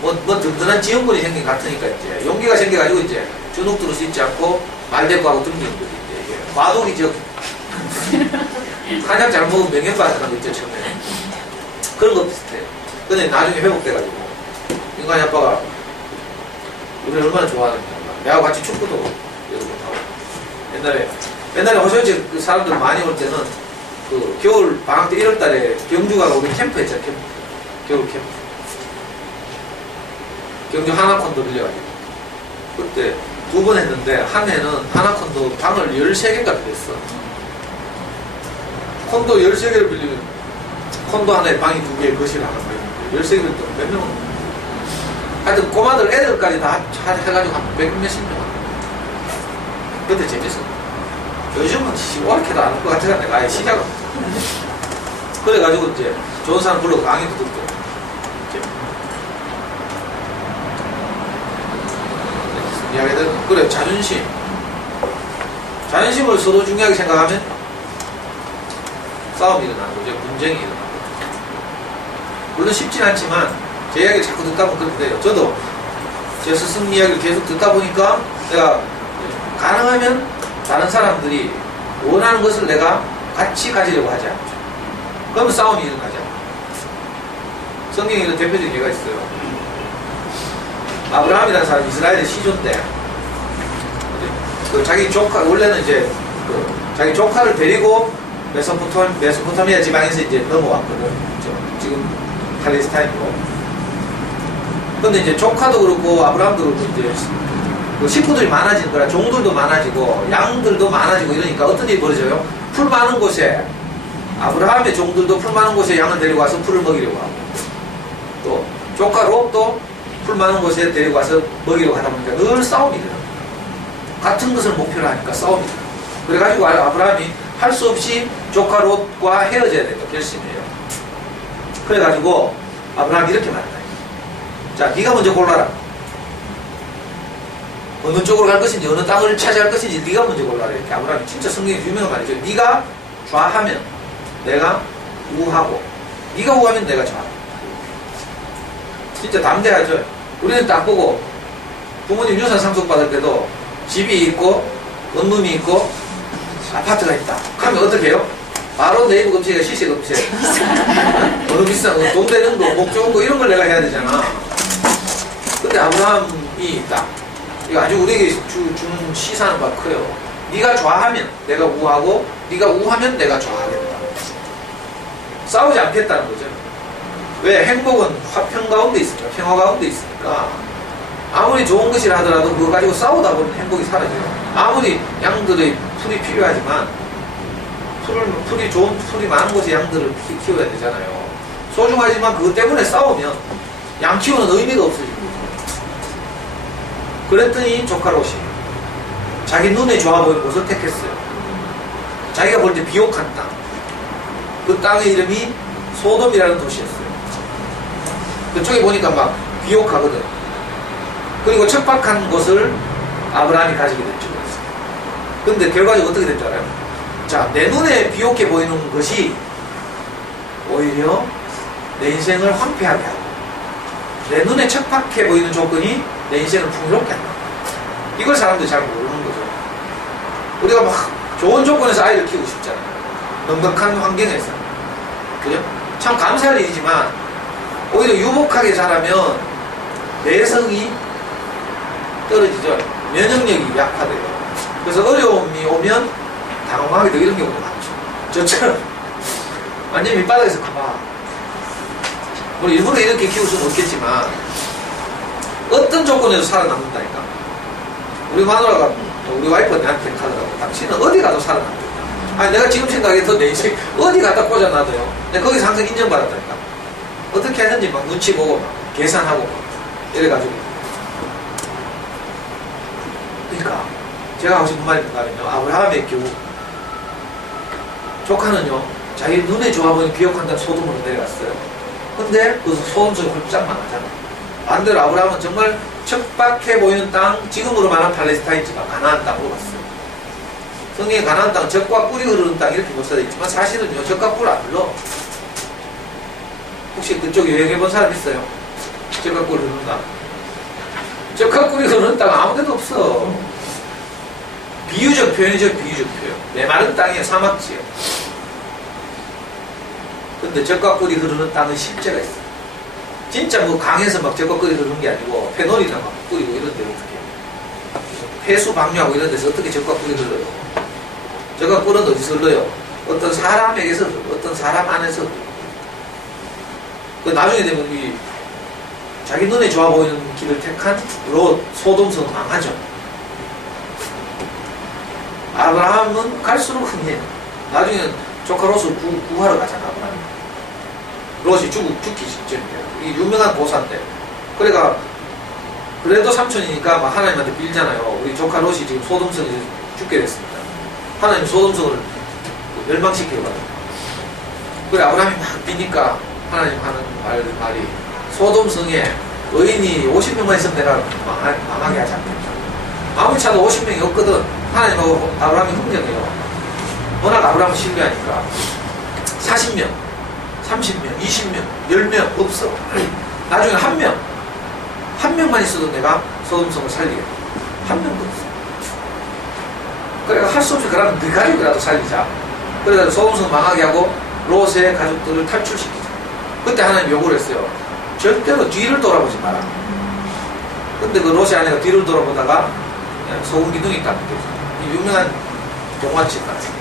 뭐 든든한 지형군이 생긴 것 같으니까 이제 용기가 생겨가지고 이제 주눅 들을 수 있지 않고 말대꾸 하고 등기는 거지 이제 과도기 적 한약 잘 먹으면 명현 반응하는 거 있죠 처음에. 그런 거 비슷해요. 근데 나중에 회복돼가지고 민관이 아빠가 우리를 얼마나 좋아하는지 내가 같이 축구도 하고 옛날에 호시오지 그 사람들 많이 올 때는 그 겨울 방학 때 1월달에 경주 가고 우리 캠프 했잖아. 겨울 캠프 경주 하나콘도 빌려가지고 그때 2번 했는데 한 해는 하나콘도 방을 13개인가 빌렸어. 콘도 13개를 빌리면 콘도 하나에 방이 2개 거실 하나 있는데 13개를 몇 명은 하여튼 꼬마들 애들까지 다 해가지고 한 100몇십 명 그때 재밌어. 요즘은 시원하게도 안 할 것 같아서 내가 아예 시작을 그래가지고 이제 좋은 사람 불러서 강의도 듣고 이야기들 그래 자존심을 서로 중요하게 생각하면 싸움이 일어나고 이제 분쟁이 일어나고 물론 쉽진 않지만 제 이야기를 자꾸 듣다 보면 그렇게 돼요. 저도 제 스승 이야기를 계속 듣다 보니까 내가 가능하면 다른 사람들이 원하는 것을 내가 같이 가지려고 하지 않죠. 그러면 싸움이 일어나죠. 성경에 이런 대표적인 예가 있어요. 아브라함이라는 사람이 이스라엘의 시조인데, 자기 조카, 원래는 이제, 자기 조카를 데리고 메소포타미아 지방에서 이제 넘어왔거든. 지금 팔레스타인으로. 근데 이제 조카도 그렇고, 아브라함도 그렇고, 이제, 식구들이 많아지는 거라, 종들도 많아지고, 양들도 많아지고 이러니까 어떤 일이 벌어져요? 풀 많은 곳에, 아브라함의 종들도 풀 많은 곳에 양을 데리고 와서 풀을 먹이려고 하고, 또, 조카 롯도 풀 많은 곳에 데리고 와서 먹이려고 하다 보니까 늘 싸움이 일어나. 같은 것을 목표로 하니까 싸움이 일어나. 그래가지고 아브라함이 할 수 없이 조카 롯과 헤어져야 된다 결심해요. 그래가지고 아브라함이 이렇게 말한다. 자, 네가 먼저 골라라. 어느 쪽으로 갈 것인지 어느 땅을 차지할 것인지 네가 먼저 골라라. 이렇게 아브라함이 진짜 성경에 유명한 말이죠. 네가 좌하면 내가 우하고, 네가 우하면 내가 좌하고. 진짜 담대하죠. 우리는 딱 보고 부모님 유산 상속받을 때도 집이 있고 원룸이 있고 아파트가 있다 하면 어떻게 해요? 바로 네이버 검색에 시세 검색. 어느 비싼 돈 되는 거, 목 좋은 거 이런 걸 내가 해야 되잖아. 근데 아브라함이 있다. 이거 아주 우리에게 주는 시사는 바 커요. 네가 좌하면 내가 우하고, 네가 우하면 내가 좌하겠다. 싸우지 않겠다는 거죠. 왜? 행복은 화평 가운데 있으니까, 평화 가운데 있으니까. 아무리 좋은 것이라 하더라도 그거 가지고 싸우다 보면 행복이 사라져요. 아무리 양들의 풀이 필요하지만 풀이 좋은 풀이 많은 곳에 양들을 키워야 되잖아요. 소중하지만 그것 때문에 싸우면 양 키우는 의미가 없어지는 거죠. 그랬더니 조카 롯이 자기 눈에 좋아 보이는 곳을 택했어요. 자기가 볼 때 비옥한 땅. 그 땅의 이름이 소돔이라는 도시였어요. 그쪽에 보니까 막 비옥하거든. 그리고 척박한 곳을 아브라함이 가지게 됐죠. 근데 결과적으로 어떻게 됐지 알아요? 자, 내 눈에 비옥해 보이는 것이 오히려 내 인생을 황폐하게 하고, 내 눈에 척박해 보이는 조건이 내 인생을 풍요롭게 한다. 이걸 사람들이 잘 모르는 거죠. 우리가 막 좋은 조건에서 아이를 키우고 싶잖아요. 넉넉한 환경에서. 그죠? 참 감사할 일이지만 오히려 유복하게 자라면 내성이 떨어지죠. 면역력이 약화돼요. 그래서 어려움이 오면 당황하게 되고 이런 경우도 많죠. 저처럼 완전 밑바닥에서 가봐. 뭐 일부러 이렇게 키울 수는 없겠지만 어떤 조건에서 살아남는다니까. 우리 마누라가 우리 와이프가 나한테 하더라고. 당신은 어디 가도 살아남는다. 아니 내가 지금 생각해도 내 인생 어디 갖다 꽂아놔도요. 내가 거기서 항상 인정받았다니까. 어떻게 하는지 막 눈치 보고 막 계산하고 막 이래가지고. 그러니까 제가 하고 싶은 말이 뭔가면요, 아브라함의 경우 조카는요 자기 눈에 좋아 보이는 비옥한 소돔으로 내려갔어요. 근데 그 소돔 속에 홀짝 망하잖아. 반대로 아브라함은 정말 척박해 보이는 땅, 지금으로 말하는 팔레스타인 지방 가나안 땅으로 갔어요. 성경에 가나안 땅은 젖과 꿀이 흐르는 땅 이렇게 묘사되어 있지만 사실은요 젖과 꿀 안 흘러. 혹시 그쪽 여행해본 사람 있어요? 젖과 꿀 흐르는 땅. 젖과 꿀이 흐르는 땅 아무 데도 없어. 비유적 표현이죠. 비유적 표현. 메마른 땅이에요. 사막지예요. 근데 젖과 꿀이 흐르는 땅은 실제가 있어요. 진짜 뭐 강에서 막 젖과 꿀이 흐르는 게 아니고 페놀이나 막 뿌리고 이런 데 어떻게 폐수 방류하고 이런 데서 어떻게 젖과 꿀이 흘러요? 젖과 꿀은 어디서 흘러요? 어떤 사람에게서 흘러요. 어떤 사람 안에서 흘러요. 그 나중에 되면 이 자기 눈에 좋아 보이는 길을 택한 롯, 소돔성은 망하죠. 아브라함은 갈수록 흥해요. 나중에는 조카 롯을 구하러 가잖아. 아브라함. 롯이 죽기 직전이에요. 이 유명한 고사인데. 그러니까 그래도 삼촌이니까 막 하나님한테 빌잖아요. 우리 조카 롯이 지금 소돔성에 죽게 됐습니다. 하나님 소돔성을 멸망시키려고. 그래 아브라함이 막 비니까 하나님 하는 말이 소돔성에 의인이 50명만 있으면 내가 망하게 하지 않겠다. 아무리 차도 50명이 없거든. 하나님하고 아브라함이 흥정해요. 워낙 아브라함을 신뢰하니까 40명, 30명, 20명, 10명 없어. 나중에 한 명만 있어도 내가 소돔성을 살리겠다. 한 명도 없어. 그래가 할 수 없이 그러면 네 가족이라도 살리자. 그래서 소음성 망하게 하고 롯의 가족들을 탈출시키죠. 그때 하나님 요구를 했어요. 절대로 뒤를 돌아보지 마라. 근데 그 롯의 아내가 뒤를 돌아보다가 소금 기둥이 있다는 거죠. 이 유명한 동화책 같아요.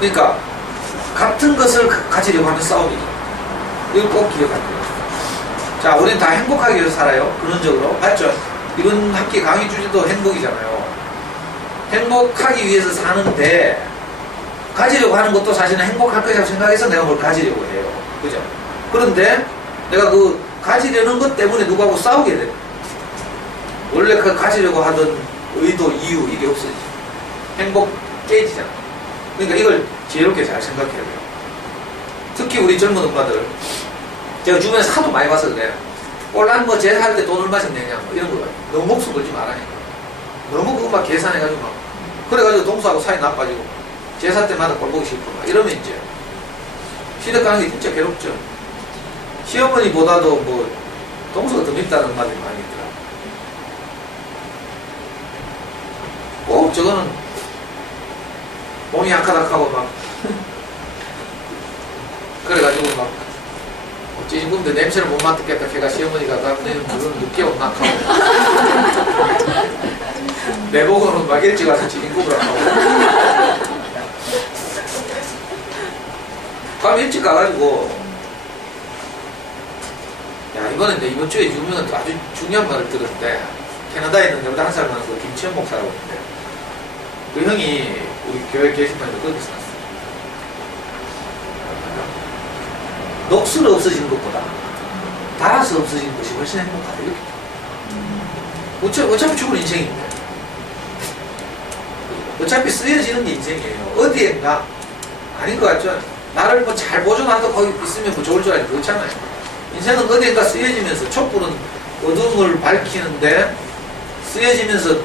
그러니까 같은 것을 가지려고 하는 싸움이죠. 이걸 꼭 기억해야 돼요. 자, 우리는 다 행복하기 위해서 살아요. 근원적으로. 맞죠? 이번 학기 강의 주제도 행복이잖아요. 행복하기 위해서 사는데 가지려고 하는 것도 사실은 행복할 것이라고 생각해서 내가 뭘 가지려고 해요. 그죠? 그런데 내가 그 가지려는 것 때문에 누구하고 싸우게 돼요. 원래 그 가지려고 하던 의도, 이유 이게 없어지죠. 행복 깨지잖아. 그러니까 이걸 지혜롭게 잘 생각해야 돼요. 특히 우리 젊은 엄마들, 제가 주변에서 하도 많이 봐서 그래요. 난 뭐 제사할 때 돈 얼마씩 내냐 뭐 이런 거 너무 목숨 걸지 말라니까. 너무 그거 막 계산해가지고 막 그래가지고 동서하고 사이 나빠지고 제사 때마다 꼴보기 싫고 막 이러면 이제 시댁 가는 게 진짜 괴롭죠. 시어머니보다도 뭐 동서가 더 밉다는 말이 많이 있더라. 꼭 저거는 몸이 약하다 하고 막 그래가지고 막 찌진군데 냄새를 못 맡겠다 걔가 시어머니가 내는 그건 늦게 온나 하고 내보고는 막 일찍 와서 찌진국을 하고 밤 일찍 가가지고 야 이번에 이번 주에 유명한 아주 중요한 말을 들었는데 캐나다에 있는 내보다 한 살 많은 그 김치현 목사라고 있는데 그 형이 우리 교회 게시판에 거기서 났어요. 녹슬 없어지는 것보다 달아서 없어지는 것이 훨씬 행복하다. 어차피 죽을 인생인데 어차피 쓰여지는 게 인생이에요. 어디엔가 아닌 것 같죠? 나를 뭐 잘 보존하도 거기 있으면 뭐 좋을 줄 알지 그렇잖아요. 인생은 어디엔가 쓰여지면서 촛불은 어둠을 밝히는데 쓰여지면서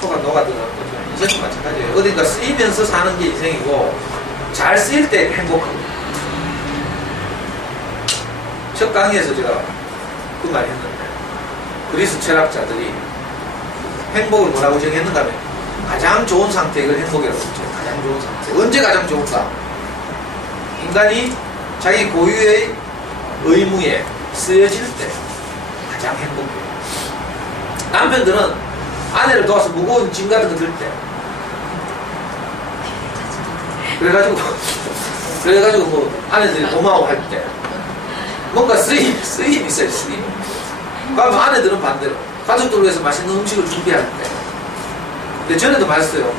초가 녹아들어가는 거죠. 인생도 마찬가지예요. 어딘가 쓰이면서 사는 게 인생이고 잘 쓰일 때 행복하고. 첫 강의에서 제가 그 말 했는데 그리스 철학자들이 행복을 뭐라고 정했는가 하면 가장 좋은 상태 이걸 행복이라고 했죠. 가장 좋은 상태. 언제 가장 좋을까? 인간이 자기 고유의 의무에 쓰여질 때 가장 행복해요. 남편들은 아내를 도와서 무거운 짐 같은 거 들 때 그래가지고 뭐 아내들이 고마워할 때 뭔가 쓰임이 있어요. 쓰임. 그러면 아내들은 반대로 가족들을 위해서 맛있는 음식을 준비할 때. 근데 전에도 말했어요.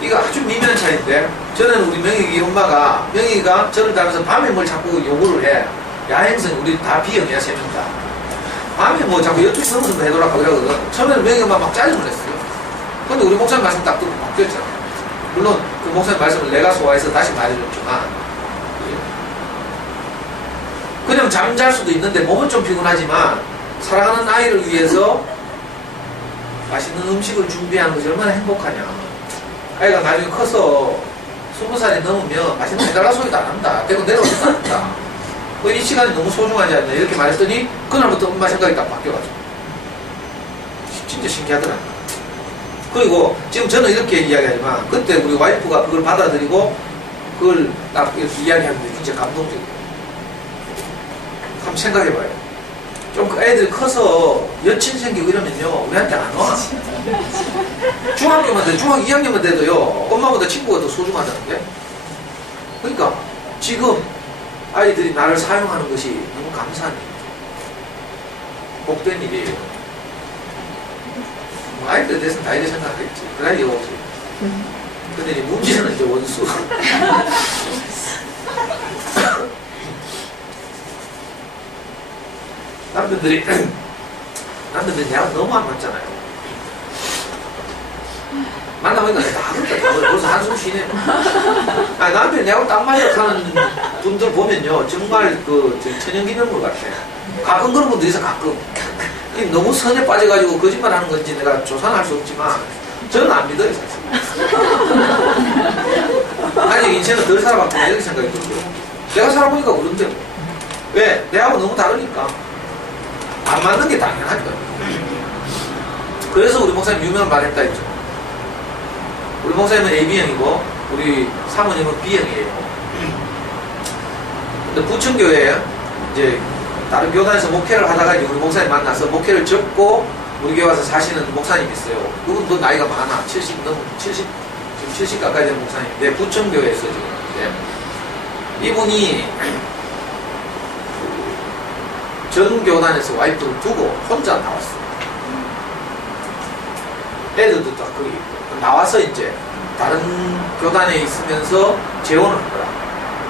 이거 아주 미묘한 차이인데 전에는 우리 명익이 엄마가 명익이가 저를 닮아서 밤에 뭘 자꾸 요구를 해. 야행성 우리 다 B형이야 3명 다. 밤에 뭐 자꾸 12시 넘어서 해달라고 그러거든. 처음에는 명익이 엄마 막 짜증을 냈어요. 근데 우리 목사님 말씀 딱 듣고 바뀌었잖아. 물론 그 목사님 말씀을 내가 소화해서 다시 말해줬지만 그냥 잠잘 수도 있는데 몸은 좀 피곤하지만 사랑하는 아이를 위해서 맛있는 음식을 준비하는 것이 얼마나 행복하냐. 아이가 나중에 커서 20살이 넘으면 맛있는 배달라 소리도 안 한다. 대고 내려오지도 않는다. 이 시간이 너무 소중하지 않냐 이렇게 말했더니 그날부터 엄마 생각이 딱 바뀌어가지고 진짜 신기하더라. 그리고 지금 저는 이렇게 이야기하지만 그때 우리 와이프가 그걸 받아들이고 그걸 딱 이렇게 이야기하는데 진짜 감동적이에요. 한번 생각해봐요. 좀 애들 커서 여친 생기고 이러면요 우리한테 안 와. 중학교만 돼도 중학교 2학년만 돼도요 엄마보다 친구가 더 소중하다는데. 그러니까 지금 아이들이 나를 사용하는 것이 너무 감사한 일, 복된 일이에요. 뭐 아이들 대해서 다 이렇게 생각하겠지. 그 나이가 없지. 근데 이제 문제는 이제 원수. 남편들이 내가 너무 안 맞잖아요. 만나보니까 다 그렇다. 벌써 한숨 쉬네. 아니, 남편이 내하고 딱 맞아 사는 분들 보면요 정말 그 천연기념물 같아. 가끔 그런 분도 있어. 가끔 너무 선에 빠져가지고 거짓말 하는 건지 내가 조사할 수 없지만 저는 안 믿어요 사실. 아직 인생은 덜 살아봤구나 이렇게 생각이 들어요. 내가 살아보니까 그런데 뭐. 왜? 내하고 너무 다르니까 안 맞는 게 당연하죠. 그래서 우리 목사님 유명한 말 했다 했죠. 우리 목사님은 AB형이고 우리 사모님은 B형이에요. 근데 부천교회에 이제 다른 교단에서 목회를 하다가 이제 우리 목사님 만나서 목회를 접고 우리 교회 와서 사시는 목사님이 있어요. 그분도 나이가 많아. 70 지금 70 가까이 된 목사님인데 부천교회에서 지금. 네. 이분이 전 교단에서 와이프를 두고 혼자 나왔어요. 애들도 다 거기 나와서 이제 다른 교단에 있으면서 재혼을 한 거야.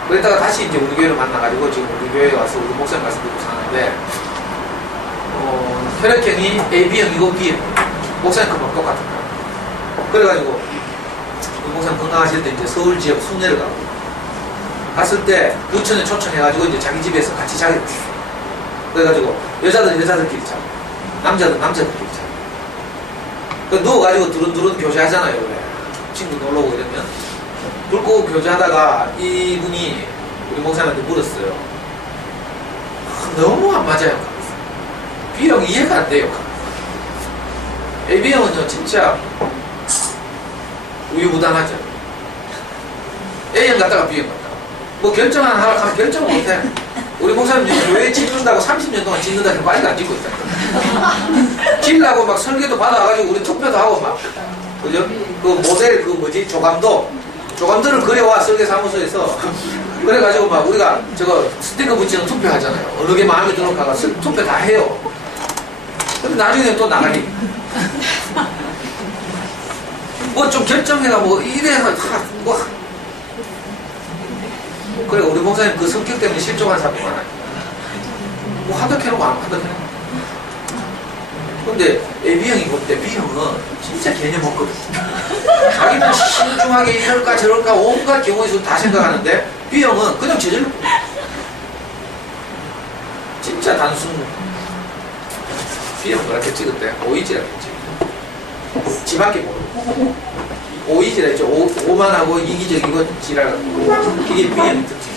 그랬다가 다시 이제 우리 교회를 만나가지고 지금 우리 교회에 와서 우리 목사님 말씀 듣고 사는데, 혈액형이 AB형이고 B형. 목사님 그거 똑같은 거야. 그래가지고 우리 목사님 건강하실 때 이제 서울 지역 순례를 가고 갔을 때 부천에 초청해가지고 이제 자기 집에서 같이 자기를 했어. 그래가지고 여자들은 여자들끼리 자고 남자들은 남자들끼리 자고. 그 누워가지고 두른두른 교제하잖아요. 원래 친구 놀러오고 이러면 불 끄고 교제하다가 이분이 우리 목사님한테 물었어요. 너무 안 맞아요. B형이 이해가 안 돼요. AB형은요 진짜 우유부단하죠. A형 갔다가 B형 갔다가 뭐 결정 하나 하면 결정을 못해. 우리 목사님 교회 짓는다고 30년 동안 짓는다 해서 아직 안 짓고 있다. 짓려고 막 설계도 받아가지고 우리 투표도 하고 막 그죠? 그 모델 그 뭐지 조감들을 그려와 설계사무소에서. 그래가지고 막 우리가 저거 스티커 붙이는 투표 하잖아요. 어느 게 마음에 들어가가 투표 다 해요. 근데 나중에 또 나가니 뭐 좀 결정해가 뭐 이래서 뭐 그래. 우리 목사님 그 성격 때문에 실종한 사람이 많아요. 뭐 하덕해놓고 안 하덕해놓고. 근데 AB형이 볼 때 B형은 진짜 개념 없거든. 자기는 신중하게 이럴까 저럴까 온갖 경우의 수 다 생각하는데 B형은 그냥 저절로 진짜 단순. B형 그렇게 찍었대. 오이지라고 했지. 지밖에 모르고 오이지라 했죠. 오만하고 이기적이고 지랄하고. 이게 B형의 특징이에요.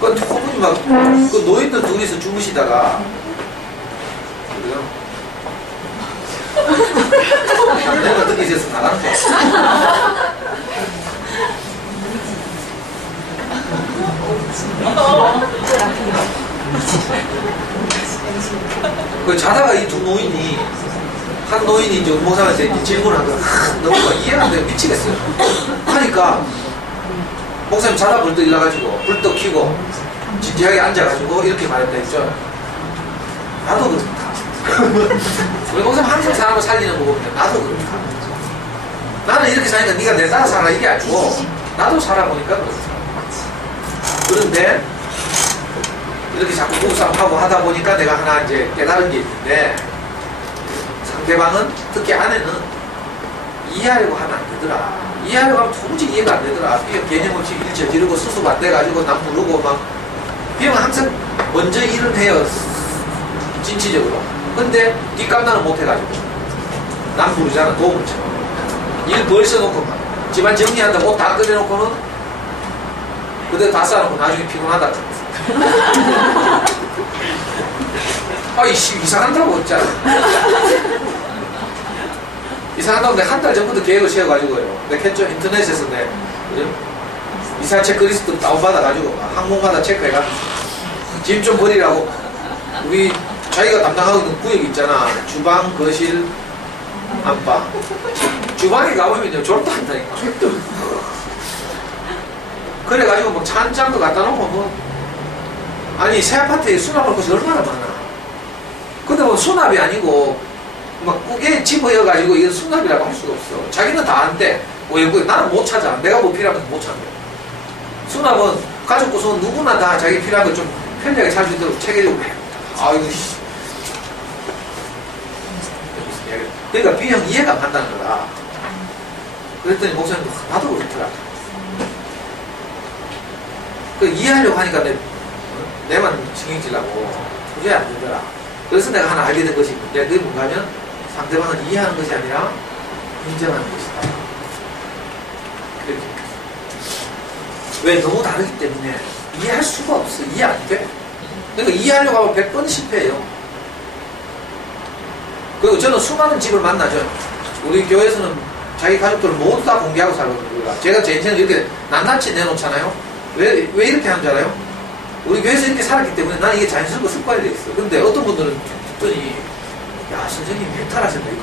그 그분이 막 그 노인들 둘이서 주무시다가 내가 어떻게 있어서 나가는 거야. 그 자다가 이 두 노인이 한 노인이 이제 목사님한테 질문을 한 거야. 너무 이해가 안 돼요. 미치겠어요. 하니까 목사님 자다 벌떡 일어나가지고 불떡 켜고 진지하게 앉아가지고 이렇게 말했다 했죠. 나도 그렇다. 우리 목사님 항상 사람을 살리는 거 보면 나도 그렇다. 나는 이렇게 사니까 네가 내 따라 살아 이게 아니고 나도 살아보니까 그렇다. 그런데 이렇게 자꾸 부부싸움하고 하다 보니까 내가 하나 이제 깨달은 게 있는데, 상대방은 특히 아내는 이해하려고 하면 안 되더라. 이해하려고 하면 도무지 이해가 안 되더라. B형 개념 없이 일 저지르고 수습 안 돼가지고 남 부르고 막. B형은 항상 먼저 일을 해요. 진취적으로. 근데 뒷감당을 못 해가지고 남 부르잖아. 도움을 쳐. 일 벌써 놓고 막 집안 정리한다 옷 다 끓여놓고는 그대로 다 쌓아놓고 나중에 피곤하다. 아이씨 이상한다고 했잖아. 이상한다고 내가 한 달 전부터 계획을 세워가지고요. 내가 했죠. 인터넷에서 내 이사 체크리스트 다운받아가지고 항공마다 체크해가지고 짐 좀 버리라고. 우리 자기가 담당하고 있는 구역이 있잖아. 주방, 거실, 안방. 주방에 가보면 졸도 한다니까. 그래가지고 뭐 차 한 장도 갖다 놓고 뭐 아니 새 아파트에 수납할 곳이 얼마나 많아. 근데 뭐 수납이 아니고 막 꾸게 집어여가지고 이건 수납이라고 할 수가 없어. 자기는 다 안 돼. 왜 나는 못 찾아. 내가 뭐 필요하면 못 찾아. 수납은 가족 구성은 누구나 다 자기 필요한 거 좀 편리하게 살 수 있도록 체계적으로 해. 아이고 씨. 그러니까 B형 이해가 안 간다는 거다. 그랬더니 목사님도 나도 그렇더라. 그 이해하려고 하니까 내만 신경질나고 도저히 안 되더라. 그래서 내가 하나 알게 된 것이 있는데 그게 뭔가 하면 상대방을 이해하는 것이 아니라 인정하는 것이다. 그렇게. 왜? 너무 다르기 때문에 이해할 수가 없어. 이해 안 돼. 그러니까 이해하려고 하면 100번 실패해요. 그리고 저는 수많은 집을 만나죠. 우리 교회에서는 자기 가족들을 모두 다 공개하고 살거든요. 우리가. 제가 제 인생을 이렇게 낱낱이 내놓잖아요. 왜 이렇게 하는 줄 알아요? 우리 교회에서 이렇게 살았기 때문에 나는 이게 자연스럽고 습관이 돼 있어. 근데 어떤 분들은 듣더니, 야, 선생님 해탈하셨네, 이거.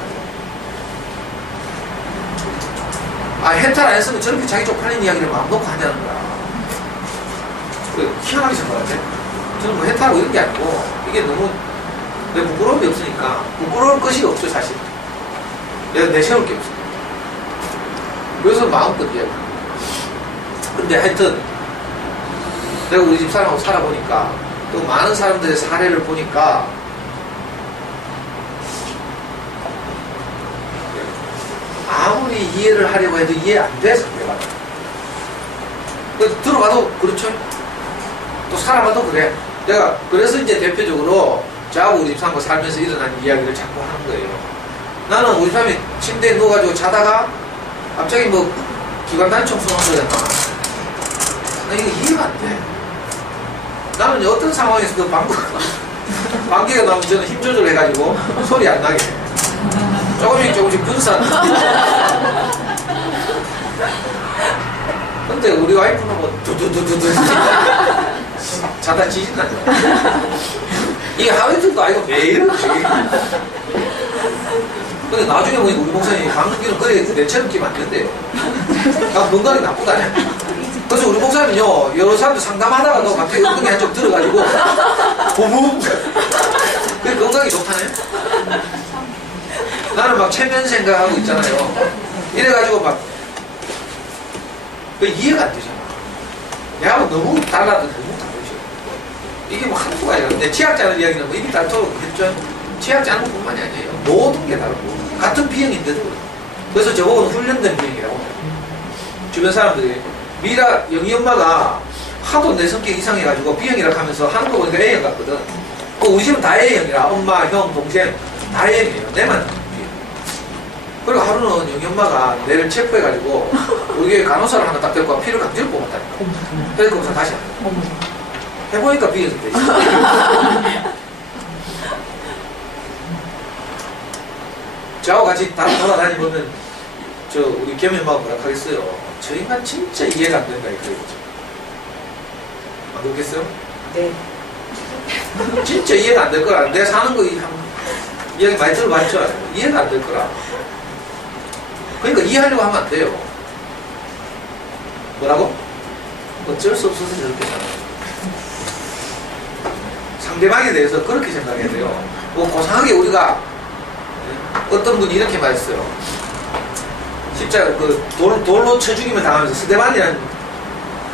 아, 해탈 안 했으면 저렇게 자기 쪽팔린 이야기를 마음 놓고 하냐는 거야. 희한하게 생각하지? 저는 뭐 해탈하고 이런 게 아니고, 이게 너무, 내 부끄러움이 없으니까, 부끄러울 것이 없죠, 사실. 내가 내세울 게 없어. 그래서 마음껏 이야기. 근데 하여튼, 내가 우리 집 사람하고 살아보니까, 또 많은 사람들의 사례를 보니까, 아무리 이해를 하려고 해도 이해 안 돼, 상대가. 들어봐도 그렇죠? 또 살아봐도 그래. 내가, 그래서 이제 대표적으로, 저하고 우리 집사람과 살면서 일어난 이야기를 자꾸 하는 거예요. 나는 우리 집사람이 침대에 누워가지고 자다가, 갑자기 뭐, 기관단 청소한 거잖아. 나 이거 이해가 안 돼. 나는 어떤 상황에서도 방귀가 나오면 저는 힘 조절해가지고, 소리 안 나게 해. 조금씩 분산. 근데 우리 와이프는 뭐 두두두두두 자다 지진다. 이게 하루 이틀도 아니고 매일. 근데 나중에 보니까 우리 목사님이 방귀는 그래 내처럼 끼면 안 된대요. 나 건강이 나쁘다네. 그래서 우리 목사님은요, 여러 사람들 상담하다가도 갑자기 엉덩이 한쪽 들어가지고 보무. 그게 건강이 좋다네. 나는 막 체면 생각하고 있잖아요. 이래가지고 막, 이해가 안 되잖아. 내하고 너무 달라도 너무 다르죠. 이게 뭐 한두가 아니라. 근데 취약자는 이야기는 뭐 이미 다르다고 했죠. 취약자는 뿐만이 아니에요. 모든 게 다르고. 같은 비형인데도. 그래서 저보고는 훈련된 비형이라고 해요. 주변 사람들이. 미라, 영희 엄마가 하도 내 성격 이상해가지고 비형이라고 하면서 하는 거 보니까 A형 같거든. 우리 집은 다 A형이라. 엄마, 형, 동생 다 A형이에요. 내만. 그리고 하루는 영희 엄마가 내를 체포해가지고 우리 교회 간호사를 하나 딱 데리고 피를 강제로 뽑았다니까. 그래서 검사 다시 안 해. 해보니까 비형이 되지. 저하고 같이 돌아다니면 저 우리 겸임하고 뭐라 하겠어요. 저 인간 진짜 이해가 안 된다 이거죠. 안 그렇겠어요? 네. 진짜 이해가 안 될 거라. 내가 사는 거 이야기 많이 들어봤죠? 이해가 안 될 거라. 그러니까 이해하려고 하면 안 돼요. 뭐라고? 어쩔 수 없어서 저렇게 살아요. 상대방에 대해서 그렇게 생각해야 돼요. 뭐 고상하게 우리가 어떤 분이 이렇게 말했어요. 십자가 돌로 쳐 죽임을 당하면서 스데반이라는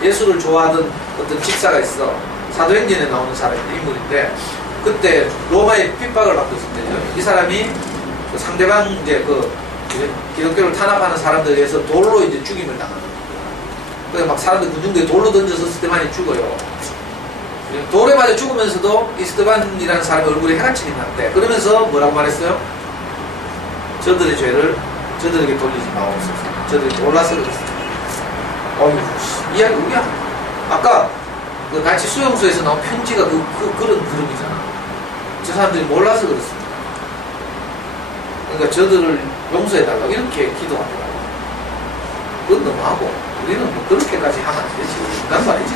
예수를 좋아하던 어떤 집사가 있어. 사도행전에 나오는 사람인데 인물인데 그때 로마에 핍박을 받고 있을 때죠. 이 사람이 그 상대방 이제 기독교를 탄압하는 사람들에 의해서 돌로 이제 죽임을 당하는 거예요. 그래서 막 사람들 군중들이 돌로 던져서 스데반이 죽어요. 돌에 맞아 죽으면서도 이 스데반이라는 사람의 얼굴에 해가 치긴 한데 그러면서 뭐라고 말했어요? 저들의 죄를 저들에게 돌리지 마옵소서. 저들이 몰라서 그랬어요. 어휴, 이야기 우리야. 아까 그 같이 수용소에서 나온 편지가 그런 그림이잖아. 저 사람들이 몰라서 그렇습니다. 그러니까 저들을 용서해달라고 이렇게 기도하더라고. 그건 너무하고 우리는 뭐 그렇게까지 하면 안 되지. 인간 말이지.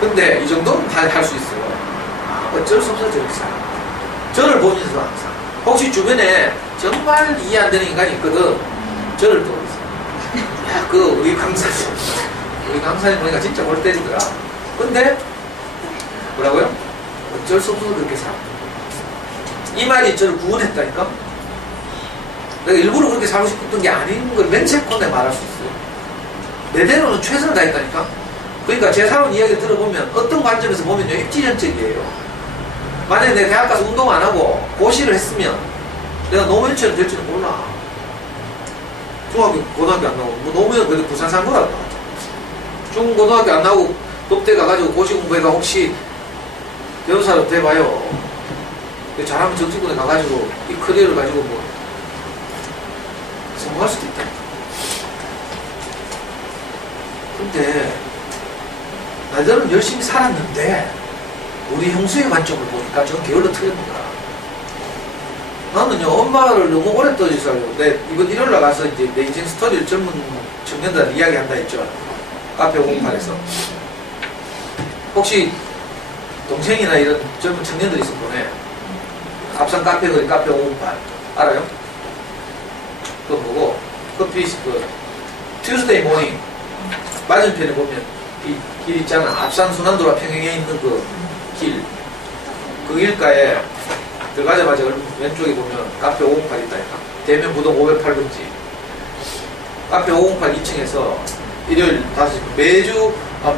근데 이 정도는 할 수 있어요. 어쩔 수 없어 저렇게 살아. 저를 보면서 항상 혹시 주변에 정말 이해 안 되는 인간이 있거든. 저를 보고 있어. 야, 우리 강사님 보니까 진짜 골 때리더라. 근데 뭐라고요? 어쩔 수 없어서 그렇게 살아. 이 말이 저를 구원했다니까? 내가 일부러 그렇게 살고 싶었던 게 아닌 걸 맹세코 내 말할 수 있어요. 내대로는 최선을 다했다니까? 그러니까 제 살아온 이야기를 들어보면 어떤 관점에서 보면요, 입지전적이에요. 만약에 내가 대학 가서 운동 안 하고 고시를 했으면 내가 노무현처럼 될지는 몰라. 중학교, 고등학교 안 나오고, 뭐 노무현 그래도 부산 산 거란다. 중고등학교 안 나오고 독대 가가지고 고시 공부해가 혹시 변호사로 돼봐요. 잘하면 정치권에 가가지고 이 커리어를 가지고 뭐 성공할 수도 있다. 근데 나들은 열심히 살았는데 우리 형수의 관점을 보니까 저는 게을러 틀렸는 거야. 나는요, 엄마를 너무 오래 떠들어서 내 이번 일요일 나가서 이제 내 인생 스토리를 젊은 청년들한테 이야기한다 했죠. 카페 508에서. 혹시 동생이나 이런 젊은 청년들이 있으면 보내. 앞산 카페 거리 카페 508. 알아요? 그거 보고, 커피, Tuesday morning. 맞은편에 보면 이 길 있잖아. 앞산 순환도로 평행에 있는 그 길. 그 길가에 들어가자마자 왼쪽에 보면 카페 508 있다. 대면 부동 508번지. 카페 508 2층에서 일요일 5시,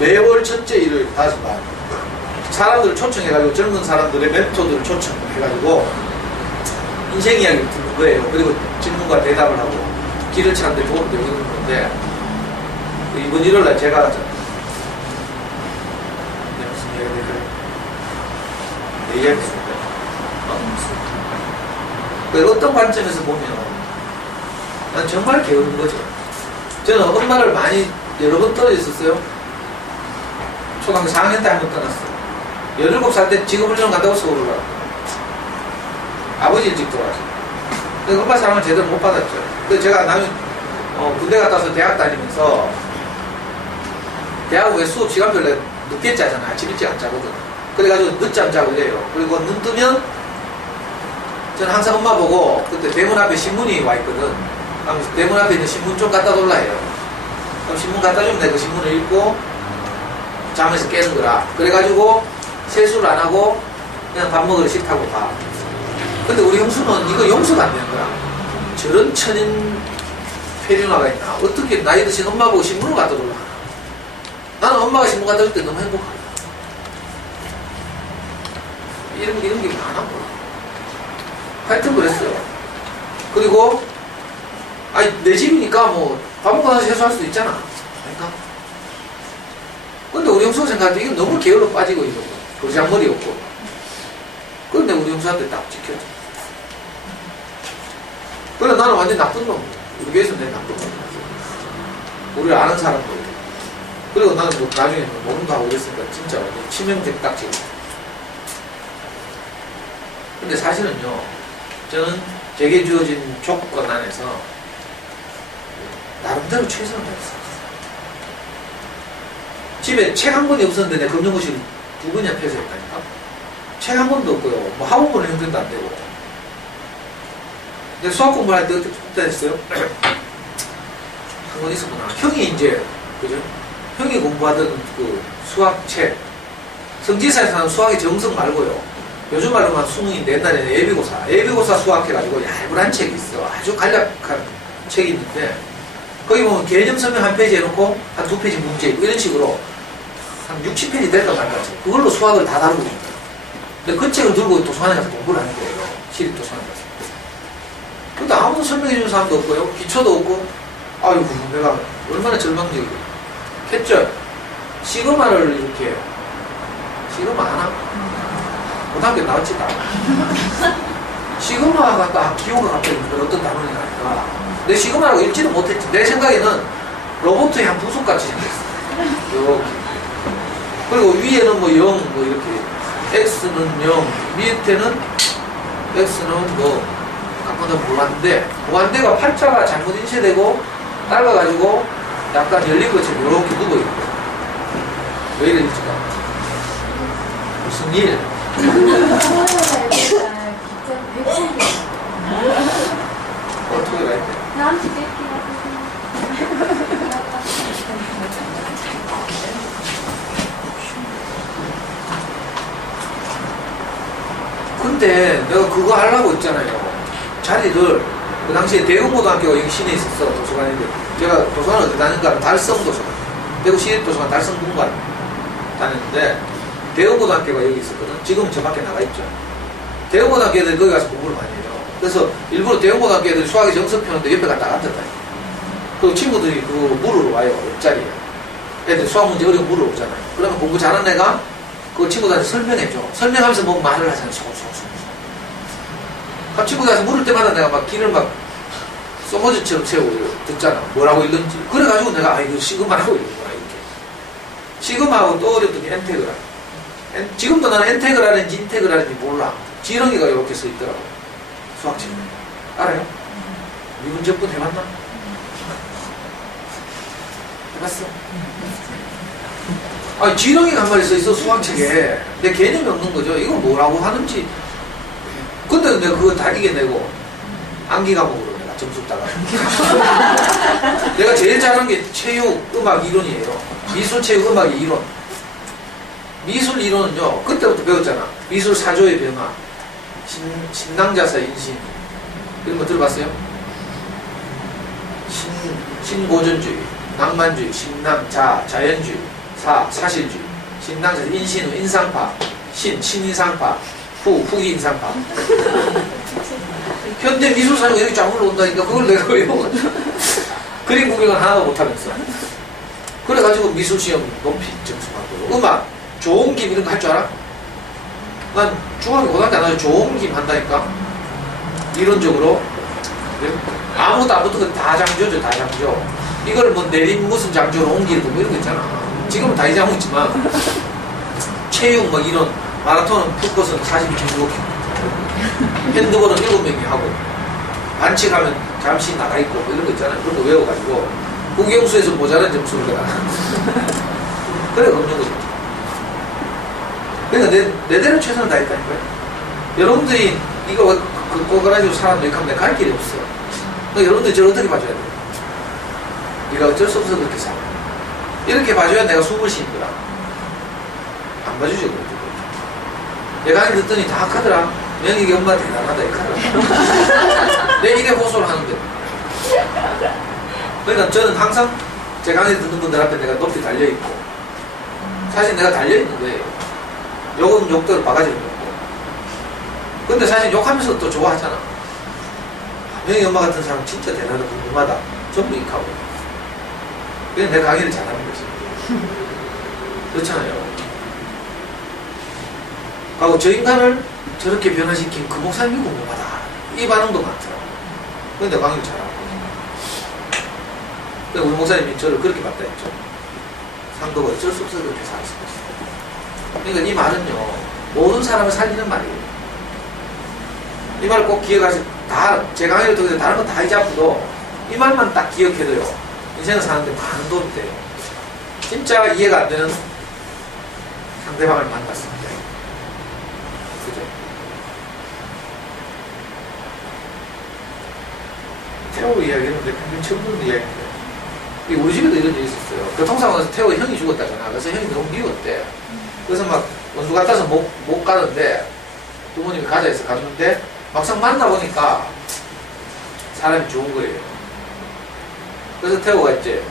매월 첫째 일요일 5시 반. 사람들을 초청해가지고 젊은 사람들의 멘토들을 초청해가지고 인생 이야기를 듣는 거예요. 그리고 질문과 대답을 하고 길을 찾는데 도움을 드리는 건데, 이번 일요일날 제가 내 이야기 있습니다. 어떤 관점에서 보면 난 정말 게으른 거죠. 저는 엄마를 많이 여러 번 떨어졌었어요. 초등학교 4학년 때 한 번 떠났어요. 17살 때 직업훈련 간다고 서울을 가고 아버지 일찍 돌아가셨어요. 그래서 엄마 사랑을 제대로 못 받았죠. 그래서 제가 나중에 군대 갔다 와서 대학 다니면서 대학에 수업 시간별로 늦게 짜잖아. 아침 일찍 안 자거든. 그래가지고 늦잠 자고 이래요. 그리고 눈 뜨면 저는 항상 엄마 보고 그때 대문 앞에 신문이 와 있거든. 대문 앞에 있는 신문 좀 갖다 놓으라 해요. 그럼 신문 갖다 주면 내가 그 신문을 읽고 잠에서 깨는 거라. 그래가지고 세수를 안 하고 그냥 밥 먹으러 식탁으로 가. 근데 우리 형수는 이거 용서가 안 되는 거야. 저런 천인 페류나가 있나. 어떻게 나이 드신 엄마 보고 신문을 갖다 놓으라. 나는 엄마가 신문 갖다 줄 때 너무 행복하다. 이런 게 많아 보여. 하여튼 그랬어요. 그리고 내 집이니까 뭐 밥 먹고 나서 세수할 수도 있잖아. 그러니까. 근데 우리 형수가 생각할 때 이건 너무 게을러 빠지고 이러고 버장머리 없고. 근데 우리 형수한테 딱 지켜줘. 그래 나는 완전 나쁜 놈. 우리 교회에서 내 나쁜 놈. 우리를 아는 사람도. 그리고 나는 뭐 나중에 모른다 하고 그랬으니까 진짜 완전 치명적 딱지. 근데 사실은요, 저는 제게 주어진 조건 안에서 나름대로 최선을 다했어요. 집에 책 한 권이 없었는데 내 검정고시를 2번이나 폐쇄했다니까. 책 한 권도 없고요. 뭐 학원본은 형편도 안 되고. 근데 수학 공부를 할 때 어떻게 했어요? 한 권 있었구나. 형이 이제, 그죠? 형이 공부하던 그 수학책. 성지사에서는 수학의 정석 말고요. 요즘 말로만 수능인데 옛날에는 예비고사 수학해가지고 얇은 책이 있어. 아주 간략한 책이 있는데 거기 보면 개념 설명 한 페이지 해놓고 한 2페이지 문제 있고 이런 식으로 한 60페이지 될까 말까 그걸로 수학을 다 다루고 있는 거예요. 근데 그 책을 들고 도서관에 가서 공부를 하는 거예요. 시립도서관에 가서. 근데 아무도 설명해주는 사람도 없고요. 기초도 없고 아이고 내가 얼마나 절망적이겠죠. 시그마를 이렇게 시그마 하나? 고등학교 나왔지 나. 시그마가 딱 기호가 갑자기 어떤 단원이 나니까 내 시그마라고 읽지도 못했지. 내 생각에는 로봇의 한 부속같이 생겼어. 이렇게. 그리고 위에는 뭐 0, 뭐 이렇게 X는 0, 밑에는 X는 뭐 각각은 무한대가 팔자가 잘못 인쇄되고 짧아가지고 약간 열린 것처럼 이렇게 누워있고. 왜 이랬지가? 무슨 일? 어떻게 가 있대? 근데 내가 그거 하려고 했잖아요. 자리를 그 당시에 대웅고등학교가 여기 시내에 있었어. 도서관인데 제가 도서관을 어디 다니는가 하면 달성도서관, 대구 시립도서관 달성분관 다녔는데 대웅고등학교가 여기 있었거든. 지금은 저 밖에 나가 있죠. 대웅고등학교 애들이 거기 가서 공부를 많이 해요. 그래서 일부러 대웅고등학교 애들이 수학에 정석 펴는데 옆에 갔다 앉았다니까. 그 친구들이 그 물으러 와요. 옆자리에. 애들 수학 문제 어려운 물으러 오잖아요. 그러면 공부 잘하는 애가 그 친구들한테 설명해줘. 설명하면서 뭐 말을 하잖아요. 소소소. 그 친구들한테 물을 때마다 내가 막 길을 막 소머지처럼 세우고 듣잖아. 뭐라고 읽는지. 그래가지고 내가 이거 시그마라고 읽는구나 이렇게. 시그마하고 또 어렸던 게 엔테그랄. 지금도 나는 엔테그랄인지 인테그랄인지 몰라. 지렁이가 이렇게 써 있더라고. 수학책. 알아요? 미분적분 해봤나? 해봤어? 아, 지렁이가 한 마리 써있어, 수학책에. 내 개념이 없는 거죠. 이거 뭐라고 하는지. 근데 내가 그거 다 이겨내고, 암기 과목으로 내가 점수 따가. 내가 제일 잘한 게 체육, 음악 이론이에요. 미술, 체육, 음악의 이론. 미술 이론은요, 그때부터 배웠잖아. 미술 사조의 변화, 신낭자사 인신. 이런 거 들어봤어요? 신고전주의, 낭만주의, 신낭, 자연주의, 사실주의, 신낭자사, 인신은 인상파, 신인상파, 후기인상파. 현대 미술사조가 이렇게 쫙 올라온다니까 그걸 내가 외워가지고. 그림 구경을 하나도 못하면서. 그래가지고 미술시험 높이 점수 받고. 음악, 조음김 이런 거 할 줄 알아? 난 중학교 고등학교 안 하죠. 조음김 한다니까. 이론적으로. 아무것도 안 붙은 거 다 장조죠, 다 장조. 이걸 뭐 내린 무슨 장조로 옮기고 뭐 이런 거 있잖아. 지금은 다 잊어먹지만. 체육 뭐 이런, 마라톤은 풀코스는 42km. 핸드볼은 7명이 하고, 반칙하면 잠시 나가 있고 뭐 이런 거 있잖아요. 그런 거 외워가지고, 국영수에서 모자란 점수를 내가. 그래, 없는 거죠. 그러니까 내대로 최선을 다했다니까요. 여러분들이 이거 꼬그라지고 사람 이렇게 하면 내가 갈 길이 없어. 그러니까 여러분들이 저를 어떻게 봐줘야 돼요? 네가 어쩔 수 없어서 그렇게 살아. 이렇게 봐줘야 내가 숨을 쉬는 거라. 안 봐주죠, 그렇게. 내가 강의 듣더니 다 하더라. 명익이 엄마 대단하다, 이렇게 하더라. 내 이게 호소를 하는데. 그러니까 저는 항상 제 강의 듣는 분들 앞에 내가 높이 달려있고, 사실 내가 달려있는 거예요. 욕은 욕대로 바가지를 먹고. 근데 사실 욕하면서 또 좋아하잖아. 명희 엄마 같은 사람 진짜 대단하다, 궁금하다. 전부 익하고. 그래서 내가 강의를 잘하는 거지. 그렇잖아요. 하고 저 인간을 저렇게 변화시킨 그 목사님이 궁금하다. 이 반응도 많더라고. 근데 강의를 잘하고. 근데 우리 목사님이 저를 그렇게 봤다 했죠. 상도가 어쩔 수 없어 그렇게 살았을 것이다. 그러니까 이 말은요, 모든 사람을 살리는 말이에요. 이 말을 꼭 기억하세요. 다, 제 강의를 통해서 다른 건 다 잊어보도 이 말만 딱 기억해도요, 인생을 사는데 많은 도움이 돼요. 진짜 이해가 안 되는 상대방을 만났습니다. 그죠? 태호 이야기는 내 평균 처음 듣는 이야기인데, 우리 집에도 이런 일이 있었어요. 교통사고에서 태호 형이 죽었다잖아. 그래서 형이 너무 미웠대. 그래서 막 원수 같아서 못 가는데 부모님이 가자 해서 갔는데 막상 만나보니까 사람이 좋은 거예요. 그래서 태호가 이제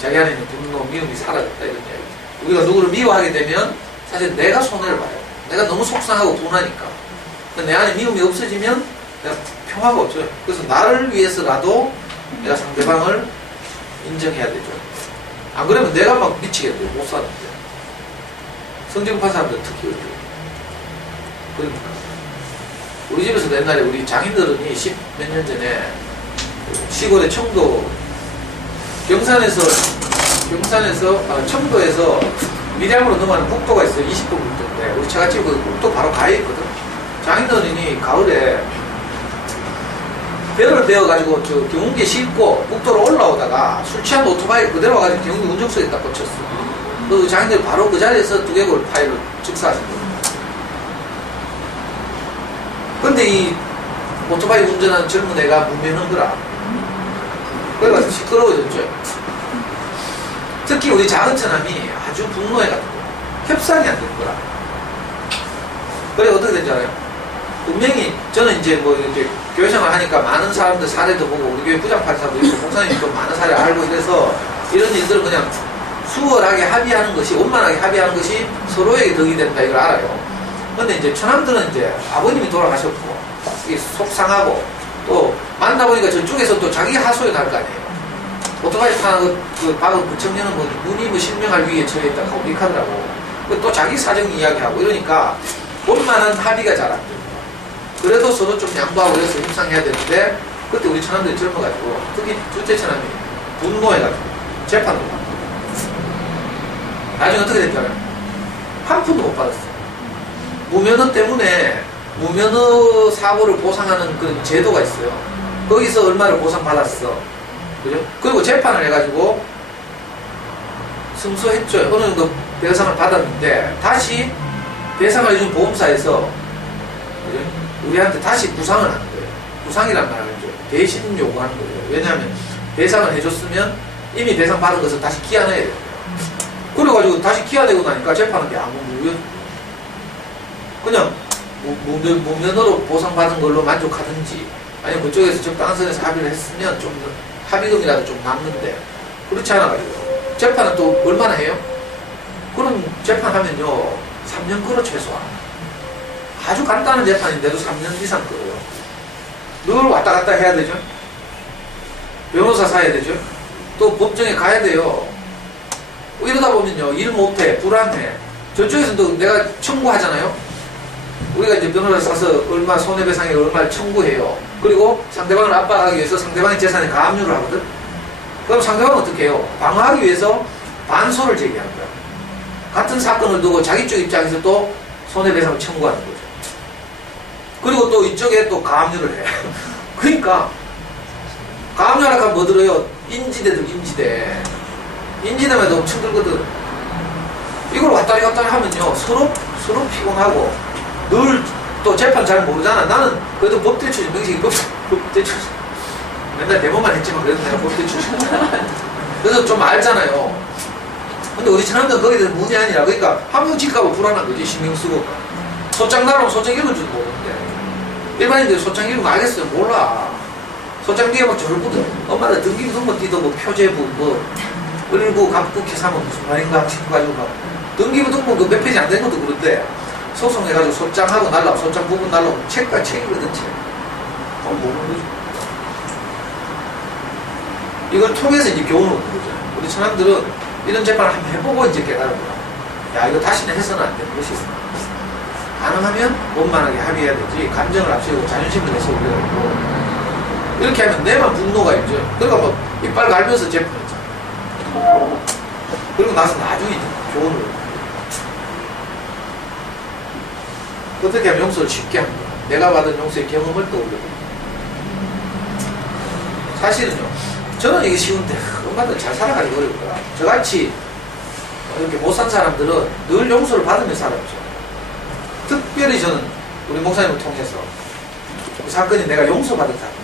자기 안에 있는 분노, 미움이 사라졌다 이런 이야기. 우리가 누구를 미워하게 되면 사실 내가 손해를 봐요. 내가 너무 속상하고 분하니까. 내 안에 미움이 없어지면 내가 평화가 없어요. 그래서 나를 위해서라도 내가 상대방을 인정해야 되죠. 안 그러면 내가 막 미치겠대요. 못 사는데. 성정파 사람들 특히 어려워요. 그러니까 우리 집에서도 옛날에 우리 장인들은 10 몇 년 전에 시골의 청도 경산에서 청도에서 밀양으로 넘어가는 국도가 있어요. 20분 국도인데 우리 차가집 그 국도 바로 가에 있거든. 장인들이 가을에 배를 베어가지고 저 경운기에 싣고 국도로 올라오다가 술 취한 오토바이 그대로 와가지고 경운기 운전석에 딱 꽂혔어. 그 장인들 바로 그 자리에서 두개골 파일을 즉사하신 겁니다. 근데 이 오토바이 운전하는 젊은 애가 무면허인 거라. 그래가지고 시끄러워졌죠. 특히 우리 작은 처남이 아주 분노해가지고 협상이 안 되는 거라. 그래 어떻게 된지 알아요? 분명히 저는 이제 뭐 이제 교회생활 하니까 많은 사람들 사례도 보고 우리 교회 부장판사도 있고 목사님이 좀 많은 사례 알고 이래서 이런 일들은 그냥 수월하게 합의하는 것이, 원만하게 합의하는 것이 서로에게 덕이 된다 이걸 알아요. 근데 이제 처남들은 이제 아버님이 돌아가셨고 이게 속상하고 또 만나보니까 저쪽에서 또 자기 하소연 할 거 아니에요. 오토바이 타는 그 박은 그 청년은 뭐 눈이 뭐 실명할 위기에 처해있다 하고 이렇게 하더라고. 또 자기 사정 이야기하고 이러니까 원만한 합의가 잘 안 됩니다. 그래도 서로 좀 양보하고 그래서 협상해야 되는데 그때 우리 처남들이 젊어가지고 특히 둘째 처남이 분노해가지고 재판을 받고 나중에 어떻게 됐잖아요. 한 푼도 못 받았어요. 무면허 때문에 무면허 사고를 보상하는 그런 제도가 있어요. 거기서 얼마를 보상받았어. 그죠? 그리고 재판을 해가지고 승소했죠. 어느 정도 배상을 받았는데 다시 배상을 해준 보험사에서 그죠? 우리한테 다시 부상을 하는 거예요. 부상이란 말을 하죠. 대신 요구하는 거예요. 왜냐하면 배상을 해줬으면 이미 배상받은 것을 다시 기한해야 돼요. 그래가지고 다시 기한내고 나니까 재판은 게 아무 무효. 그냥 무면허로 보상받은 걸로 만족하든지 아니면 그쪽에서 적당한 선에서 합의를 했으면 좀 합의금이라도 좀 남는데 그렇지 않아가지고 재판은 또 얼마나 해요? 그럼 재판하면요 3년 끌어 최소한. 아주 간단한 재판인데도 3년 이상 끌어요. 늘 왔다 갔다 해야 되죠. 변호사 사야 되죠. 또 법정에 가야 돼요. 이러다 보면요 일 못해, 불안해. 저쪽에서도 내가 청구하잖아요. 우리가 이제 변호사 사서 얼마 손해배상액 얼마를 청구해요. 그리고 상대방을 압박하기 위해서 상대방의 재산에 가압류를 하거든. 그럼 상대방은 어떻게 해요? 방어하기 위해서 반소를 제기하는 거야. 같은 사건을 두고 자기 쪽 입장에서 또 손해배상을 청구하는 거죠. 그리고 또 이쪽에 또 가압류를 해. 그러니까 가압류하라 하면 뭐 들어요? 인지대들 인지대. 인지대만 해도 엄청 들거든. 이걸 왔다리 갔다리 하면요 서로 피곤하고 늘 또 재판 잘 모르잖아. 나는 그래도 법대 출신, 명식이 법대 출신. 맨날 데모만 했지만 그래도 내가 법대 출신. 그래서 좀 알잖아요. 근데 우리 사람들은 거기에 대해서 문이 아니라 그러니까 한 명 질까봐 불안한 거지. 신경 쓰고 소장 나오면 소장 읽을 줄 모르는데 일반인들이 소장 읽으면 알겠어요? 몰라. 소장 뒤에 막 졸거든. 엄마는 등기부 등본 띠도 뭐 표제부 뭐 을구 갑국기 사면 무슨 말인가 싶어가지고 막 등기부 등본 그 몇 페이지 안 되는 것도 그런데 소송해가지고 소장하고 날라오고 소장 부분 날라오고 책과 책이거든 책. 모르는 거죠. 이걸 통해서 이제 교훈을 얻는 거죠. 우리 사람들은 이런 재판을 한번 해보고 이제 깨달은 거야. 야 이거 다시는 해서는 안 되는 것이 있어. 가능하면 원만하게 합의해야 되지. 감정을 앞세우고 자존심을 내세우고 이렇게 하면 내만 분노가 있죠. 그러니까 뭐 이빨 갈면서 재판했잖아. 그리고 나서 나중에 교훈을 얻는 어떻게 하면 용서를 쉽게 하는 거야. 내가 받은 용서의 경험을 떠올려. 사실은요, 저는 이게 쉬운데, 엄마들 잘 살아가기 어려울 거야. 저같이 이렇게 못 산 사람들은 늘 용서를 받으며 살았죠. 특별히 저는 우리 목사님을 통해서 그 사건이 내가 용서받은 사건이에요.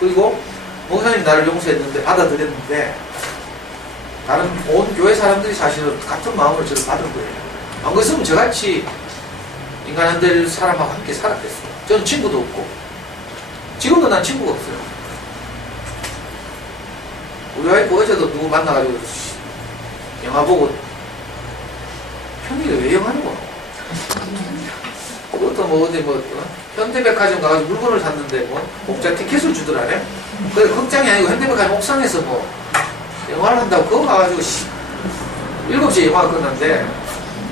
그리고 목사님이 나를 용서했는데, 받아들였는데, 다른 온 교회 사람들이 사실은 같은 마음을 저를 받은 거예요. 안 그랬으면 저같이 인간 안 될 사람하고 함께 살았겠어요. 저는 친구도 없고 지금도 난 친구가 없어요. 우리 와이프 어제도 누구 만나가지고 영화 보고 평일에 왜 영화를 봐? 그것도 뭐 어디 뭐 현대백화점 가가지고 물건을 샀는데 뭐 공짜 티켓을 주더라네. 그래 극장이 아니고 현대백화점 옥상에서 뭐 영화를 한다고 그거 가가지고 7시에 영화가 끝난대.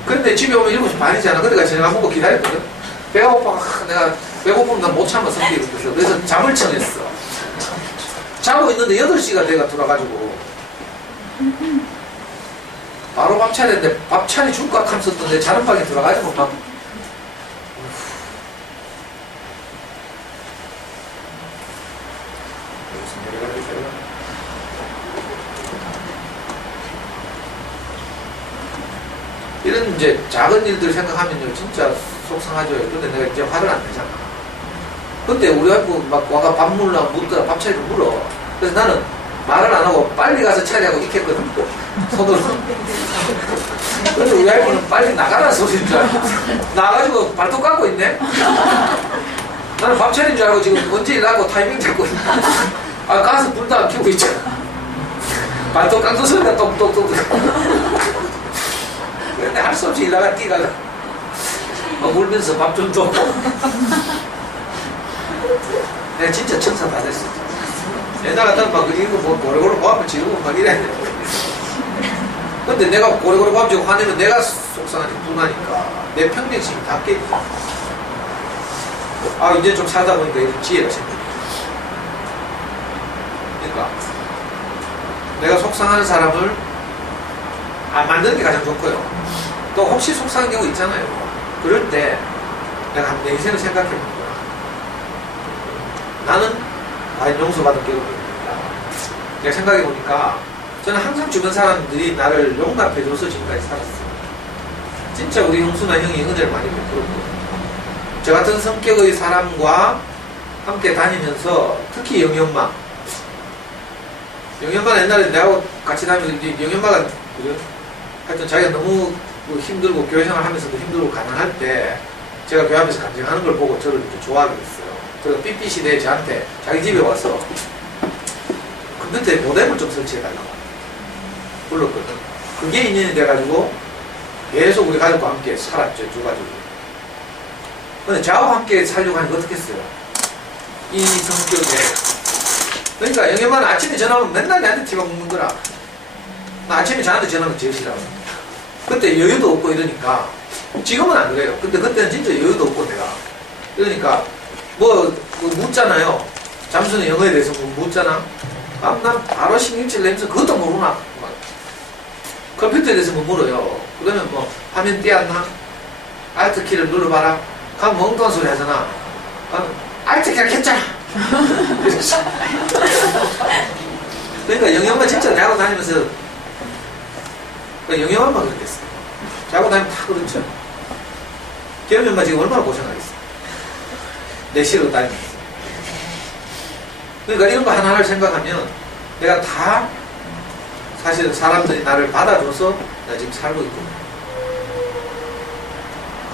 근데 집에 오면 7시 반이잖아. 그러니까 저녁 먹고 기다렸거든. 배가 고파. 내가 배고프면 난 못 참아 성격이 있어서. 그래서 잠을 청했어. 자고 있는데 8시가 내가 돌아가지고 바로 밥 차렸는데 밥 차리 줄까 하면서 자는 방에 들어가지고 막 이런 이제 작은 일들 생각하면요 진짜 속상하죠. 근데 내가 이제 화를 안 내잖아. 근데 우리 와이프 막 와가 밥 물라고 묻더라. 밥 차리고 물어. 그래서 나는 말을 안 하고 빨리 가서 차리하고 이렇게 했거든. 손으로. 근데 우리 와이프는 빨리 나가라는 소리인 줄 알고 나가가지고 발톱 깎고 있네. 나는 밥 차린 줄 알고 지금 언제 일하고 타이밍 잡고 있네. 아 가서 불도 안 켜고 있잖아. 발톱 깎는 소리가 똑똑똑. 근데 할 수 없이 일나가 뛰다가 울면서 밥 좀 줘. 내가 진짜 천사 다 됐어. 옛날 같으면 막 이거 뭐 고래고래 고함을 지르고 막 이래야 돼. 근데 내가 고래고래 고함 지르고 화내면 내가 속상하지 분하니까 내 평정심이 다 깨져. 아 이제 좀 살다 보니까 이런 지혜가 생겨. 그러니까 내가 속상하는 사람을 안 만드는 게 가장 좋고요. 또 혹시 속상한 경우 있잖아요. 그럴 때 내가 내 인생을 생각해 본 거야. 나는 과연 용서받은 게 없는가. 내가 생각해 보니까 저는 항상 주변 사람들이 나를 용납해줘서 지금까지 살았어요. 진짜 우리 형수나 형이 은혜를 많이 베풀었고, 저 같은 성격의 사람과 함께 다니면서 특히 영희 엄마는 옛날에 내하고 같이 다니면서 영희 엄마가 하여튼 자기가 너무 힘들고 교회 생활 하면서도 힘들고 가난할 때 제가 교회 앞에서 간증하는 걸 보고 저를 이제 좋아하게 됐어요. 그래서 삐삐 시대에 저한테 자기 집에 와서 컴퓨터에 모뎀을 좀 설치해달라고 불렀거든. 그게 인연이 돼가지고 계속 우리 가족과 함께 살았죠, 두 가족이. 근데 저하고 함께 살려고 하니까 어떻게 했어요? 이 성격에. 그러니까 영애만 아침에 전화하면 맨날 나한테 티가 먹는 거라. 나 아침에 저한테 전화하면 제일 싫어. 그때 여유도 없고 이러니까. 지금은 안 그래요. 근데 그때는 진짜 여유도 없고 내가. 그러니까 뭐 묻잖아요. 잠수는 영어에 대해서 뭐 묻잖아. 난 바로 신경질 내면서 그것도 모르나. 컴퓨터에 대해서 뭐 물어요. 그러면 뭐 화면 띄었나? 알트 키를 눌러봐라. 그럼 멍청한 소리 하잖아. 알트 키를 켰잖아. 그러니까 영영만 진짜 내하고 다니면서 영영만만 그렇게 했어. 자고 다니면 다 그렇죠. 기업이 엄마 지금 얼마나 고생하겠어. 내실로 다니면서. 그러니까 이런 거 하나를 생각하면 내가 다 사실 사람들이 나를 받아줘서 내가 지금 살고 있거든.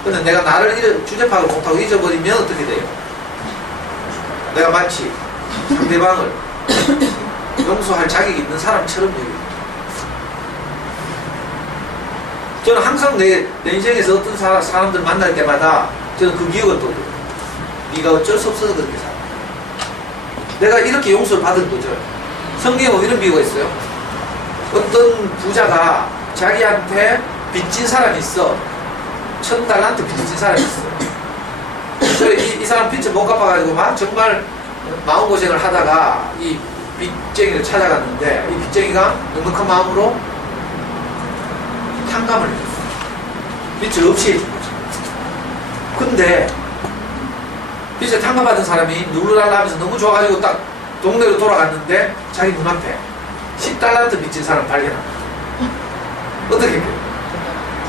근데 내가 나를 주제 파악을 못하고 잊어버리면 어떻게 돼요? 내가 마치 상대방을 용서할 자격이 있는 사람처럼 여기고. 저는 항상 내 인생에서 어떤 사람들 만날 때마다 저는 그 기억을 떠올려요. 네가 어쩔 수 없어서 그렇게 살아. 내가 이렇게 용서를 받은 거죠. 성경에 뭐 이런 비유가 있어요. 어떤 부자가 자기한테 빚진 사람이 있어. 1,000달란트 빚진 사람이 있어. 그래서 이 사람 빚을 못 갚아가지고 막 정말 마음고생을 하다가 이 빚쟁이를 찾아갔는데 이 빚쟁이가 넉넉한 마음으로 탕감을 해줬어. 빚을 없이 해준 거죠. 근데 빚을 탕감받은 사람이 누르랄라 하면서 너무 좋아가지고 딱 동네로 돌아갔는데 자기 눈앞에 10달란트 빚진 사람 발견한다. 어떻게 해요?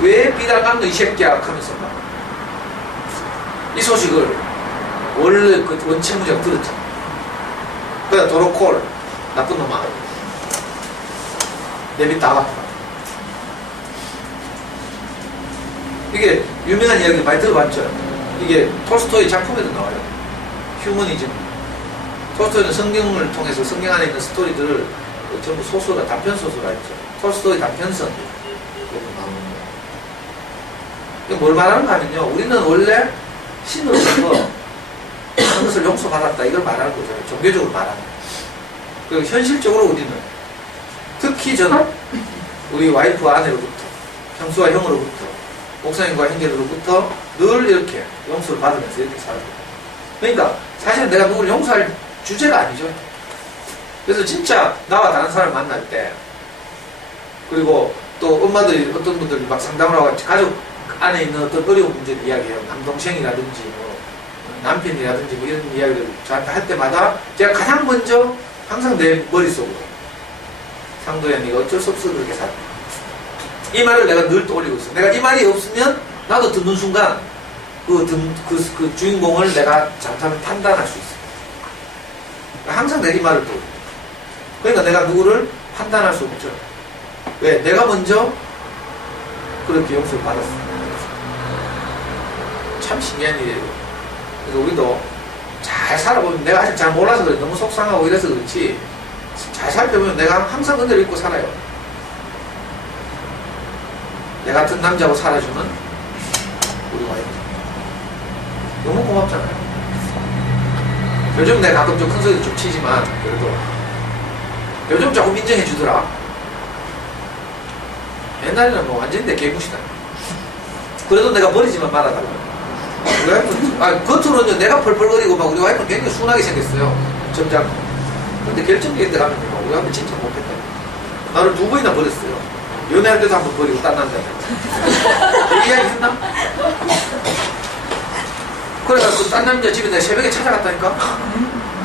왜 빚 안 갚노 이 새끼야 하면서 막 이 소식을 원래 그 원칙무장 들었잖아. 그래서 도로콜 나쁜 놈아 내 빚 다 갚아. 이게 유명한 이야기 많이 들어봤죠. 이게 톨스토이 작품에도 나와요. 휴머니즘. 톨스토이는 성경을 통해서 성경 안에 있는 스토리들을 전부 소설가, 단편소설가 있죠. 톨스토이 단편선 이렇게 나오는 거예요. 뭘 말하는가 하면요, 우리는 원래 신으로부터 하는 것을 용서받았다 이걸 말하는 거죠. 종교적으로 말하는 거예요. 그리고 현실적으로 우리는 특히 저는 우리 와이프와 아내로부터, 형수와 형으로부터, 목사님과 형제로부터 늘 이렇게 용서를 받으면서 이렇게 살아요. 그러니까 사실은 내가 누구를 용서할 주제가 아니죠. 그래서 진짜 나와 다른 사람을 만날 때, 그리고 또 엄마들이 어떤 분들이 막 상담을 하고 가족 안에 있는 어떤 어려운 문제를 이야기해요. 남동생이라든지 뭐 남편이라든지 뭐 이런 이야기를 저한테 할 때마다 제가 가장 먼저 항상 내 머릿속으로 상도야 네가 어쩔 수 없어 그렇게 살아. 이 말을 내가 늘 떠올리고 있어. 내가 이 말이 없으면 나도 듣는 순간 그 주인공을 내가 잘못하면 판단할 수 있어. 항상 내가 이 말을 떠올려. 그러니까 내가 누구를 판단할 수 없죠. 왜? 내가 먼저 그렇게 용서를 받았어. 참 신기한 일이에요. 그래서 우리도 잘 살아보면 내가 아직 잘 몰라서 그래. 너무 속상하고 이래서 그렇지. 잘 살펴보면 내가 항상 은혜를 입고 살아요. 내 같은 남자하고 살아주는 우리 와이프. 너무 고맙잖아요. 요즘 내가 가끔 좀 큰 소리도 좀 치지만 그래도 요즘 조금 인정해 주더라. 옛날에는 뭐 완전히 내 개무시다. 그래도 내가 버리지만 말아달라고. 우리 와이프, 겉으로는 내가 펄펄거리고 막 우리 와이프는 굉장히 순하게 생겼어요. 점잖고. 근데 결정적인 데 가면 우리 와이프 진짜 못했다. 나를 2번이나 버렸어요. 연애할 때도 한번 버리고 딴 남자한테. 이 이야기 했나? 그래가지고 딴 남자 집에 내가 새벽에 찾아갔다니까.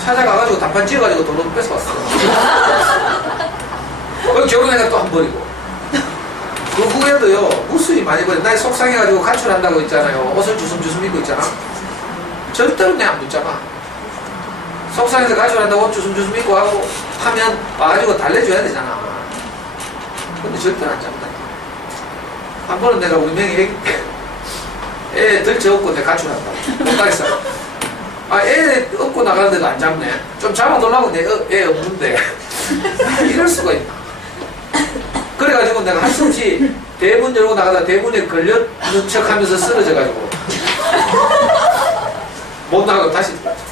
찾아가가지고 단판 쥐어가지고 돈을 뺏어왔어. 결혼해가 또 한 번 버리고. 그 후에도요, 무수히 많이 버려. 나 속상해가지고 가출한다고 있잖아요. 옷을 주섬주섬 입고 있잖아. 절대로 내 안 붙잡아. 속상해서 가출한다고 옷 주섬주섬 입고 하고 하면 와가지고 달래줘야 되잖아. 근데 절대로 안 잡는다. 한 번은 내가 우리 명이 애 들쳐업고 내가 가출한다. 못 가겠어. 애 업고 나가는데도 안 잡네. 좀 잡아놓으려고 내 애 없는데. 이럴 수가 있나. 그래가지고 내가 할 수 없이 대문 열고 나가다 대문에 걸렸는 척 하면서 쓰러져가지고 못 나가고 다시 들어갔죠.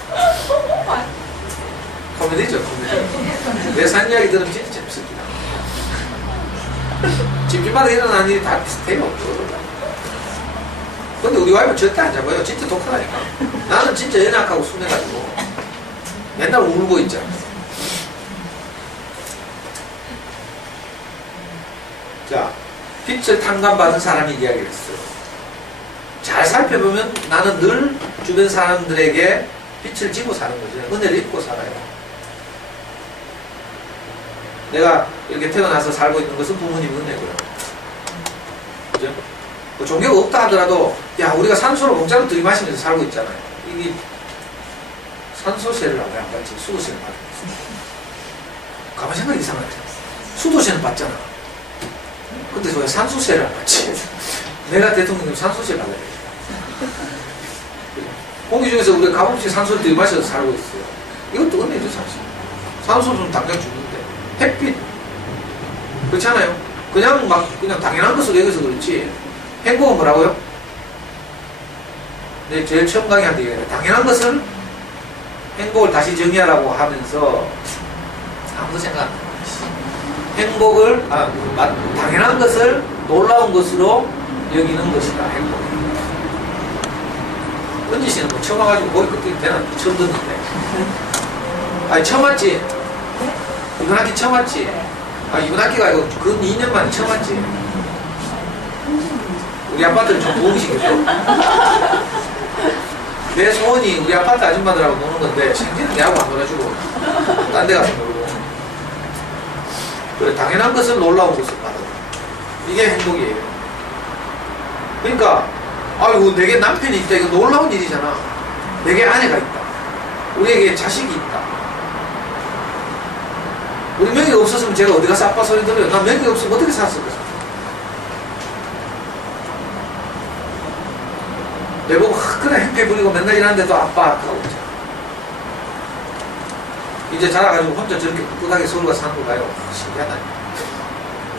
코미디죠, 코미디. 내 산 이야기 들으면 진짜 재밌습니다. 집집마다 일어나는 일이 다 비슷해요. 근데 우리 와이프는 절대 안 잡아요. 진짜 독하다니까. 나는 진짜 연약하고 순해가지고 맨날 울고 있잖아. 자, 빛을 탕감받은 사람이 이야기를 했어요. 잘 살펴보면 나는 늘 주변 사람들에게 빛을 지고 사는 거죠. 은혜를 입고 살아요. 내가 이렇게 태어나서 살고 있는 것은 부모님 은혜고요. 그죠? 뭐 종교가 없다 하더라도, 야, 우리가 산소를 공짜로 들이마시면서 살고 있잖아요. 이게 산소세를 왜 안 받지? 수도세를 받고 있어. 가만 생각이 이상하죠. 수도세는 받잖아. 근데 왜 산소세를 안 받지? 내가 대통령님 산소세 받아야 돼. 공기 중에서 우리가 값없이 산소를 들이마셔서 살고 있어요. 이것도 은혜죠, 사실. 산소는 당장 죽는데. 햇빛. 그렇잖아요. 그냥 당연한 것으로 여기서 그렇지. 행복은 뭐라고요? 네, 제일 처음 강의한테 얘기해요. 당연한 것을 행복을 다시 정의하라고 하면서 아무도 생각 안 해요. 행복을, 당연한 것을 놀라운 것으로 여기는 것이다, 행복. 은지 씨는 뭐 처음 와가지고 거기 그때 되나? 처음 듣는데. 아니, 처음 왔지? 이번 학기 처음 왔지? 이번 학기가 아니고 근 2년 만에 처음 왔지? 우리 아빠들 좀 도움이 시켜줘. 내 소원이 우리 아파트 아줌마들하고 노는 건데, 생기는 내하고 안 놀아주고, 딴 데 가서 놀고. 그래, 당연한 것을 놀라운 것을 받아. 이게 행복이에요. 그러니까, 아이고, 내게 남편이 있다. 이거 놀라운 일이잖아. 내게 아내가 있다. 우리에게 자식이 있다. 우리 명이 없었으면 제가 어디 가서 아빠 소리 들어요? 나 명이 없으면 어떻게 살았을까? 내보고 그래 행패 부리고 맨날 일하는데도 아빠 하고 있잖아. 이제 자라가지고 혼자 저렇게 꿋꿋하게 서울가 사는 거 봐요. 신기하다.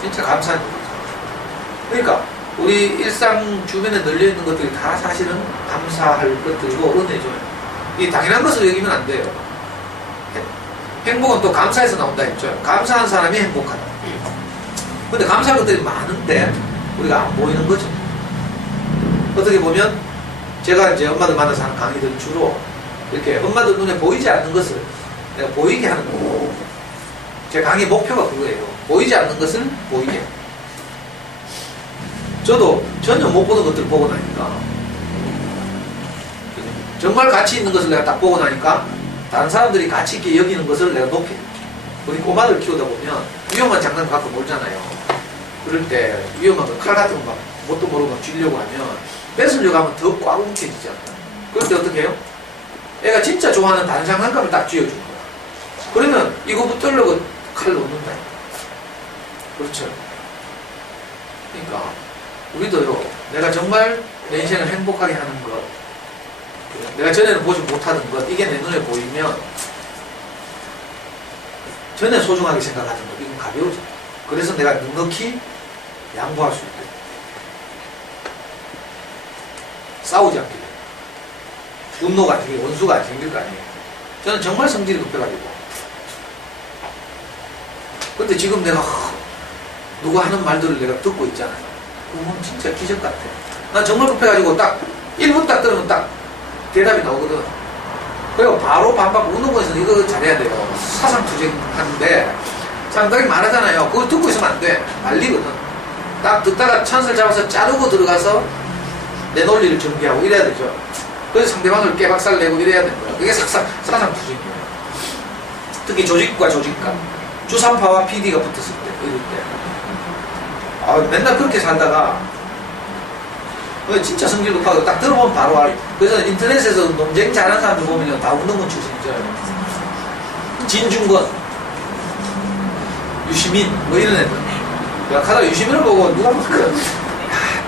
진짜 감사한 일이죠. 그러니까 우리 일상 주변에 널려있는 것들이 다 사실은 감사할 것들이고 은혜죠. 이 당연한 것을 여기면 안 돼요. 행복은 또 감사해서 나온다 했죠. 감사한 사람이 행복하다. 근데 감사할 것들이 많은데 우리가 안 보이는 거죠. 어떻게 보면 제가 이제 엄마들 만나서 하는 강의들 주로 이렇게 엄마들 눈에 보이지 않는 것을 내가 보이게 하는 거고, 제 강의 목표가 그거예요. 보이지 않는 것을 보이게. 저도 전혀 못 보는 것들을 보고 나니까, 정말 가치 있는 것을 내가 딱 보고 나니까 다른 사람들이 가치 있게 여기는 것을 내가 높여. 우리 꼬마들 키우다 보면 위험한 장난 갖고 놀잖아요. 그럴 때 위험한 거, 칼 같은 거 막 뭣도 모르고 막 쥐려고 하면 뺏으려고 하면 더 꽉 움켜지잖아. 그럴 때 어떻게 해요? 애가 진짜 좋아하는 다른 장난감을 딱 쥐어주는 거야. 그러면 이거 붙들려고 칼 놓는다. 그렇죠. 그러니까 우리도요, 내가 정말 내 인생을 행복하게 하는 것, 내가 전에는 보지 못하던 것, 이게 내 눈에 보이면 전에 소중하게 생각하던 것, 이건 가벼워져. 그래서 내가 넉넉히 양보할 수 있고 싸우지 않게 돼요. 분노가 안 생기고 원수가 안 생길 거 아니에요. 저는 정말 성질이 급해가지고. 근데 지금 내가 누가 하는 말들을 내가 듣고 있잖아요. 그건 진짜 기적 같아. 난 정말 급해가지고 딱 1분 딱 들으면 딱 대답이 나오거든. 그리고 바로 반박 운동권에서는 이거 잘해야 돼요. 사상투쟁하는데 상당히 말하잖아요. 그거 듣고 있으면 안 돼. 말리거든. 딱 듣다가 찬스를 잡아서 자르고 들어가서 내 논리를 전개하고 이래야 되죠. 그래서 상대방을 깨박살 내고 이래야 되는 거야. 그게 사상 투쟁이에요. 특히 조직과 조직과 주산파와 PD가 붙었을 때, 이럴 때. 아, 맨날 그렇게 살다가 진짜 성질 급하고 딱 들어보면 바로 알아. 그래서 인터넷에서 논쟁 잘하는 사람들 보면 다 운동권 출신이죠. 진중권, 유시민, 뭐 이런 애들. 내가 가다가 유시민을 보고 누가 뭐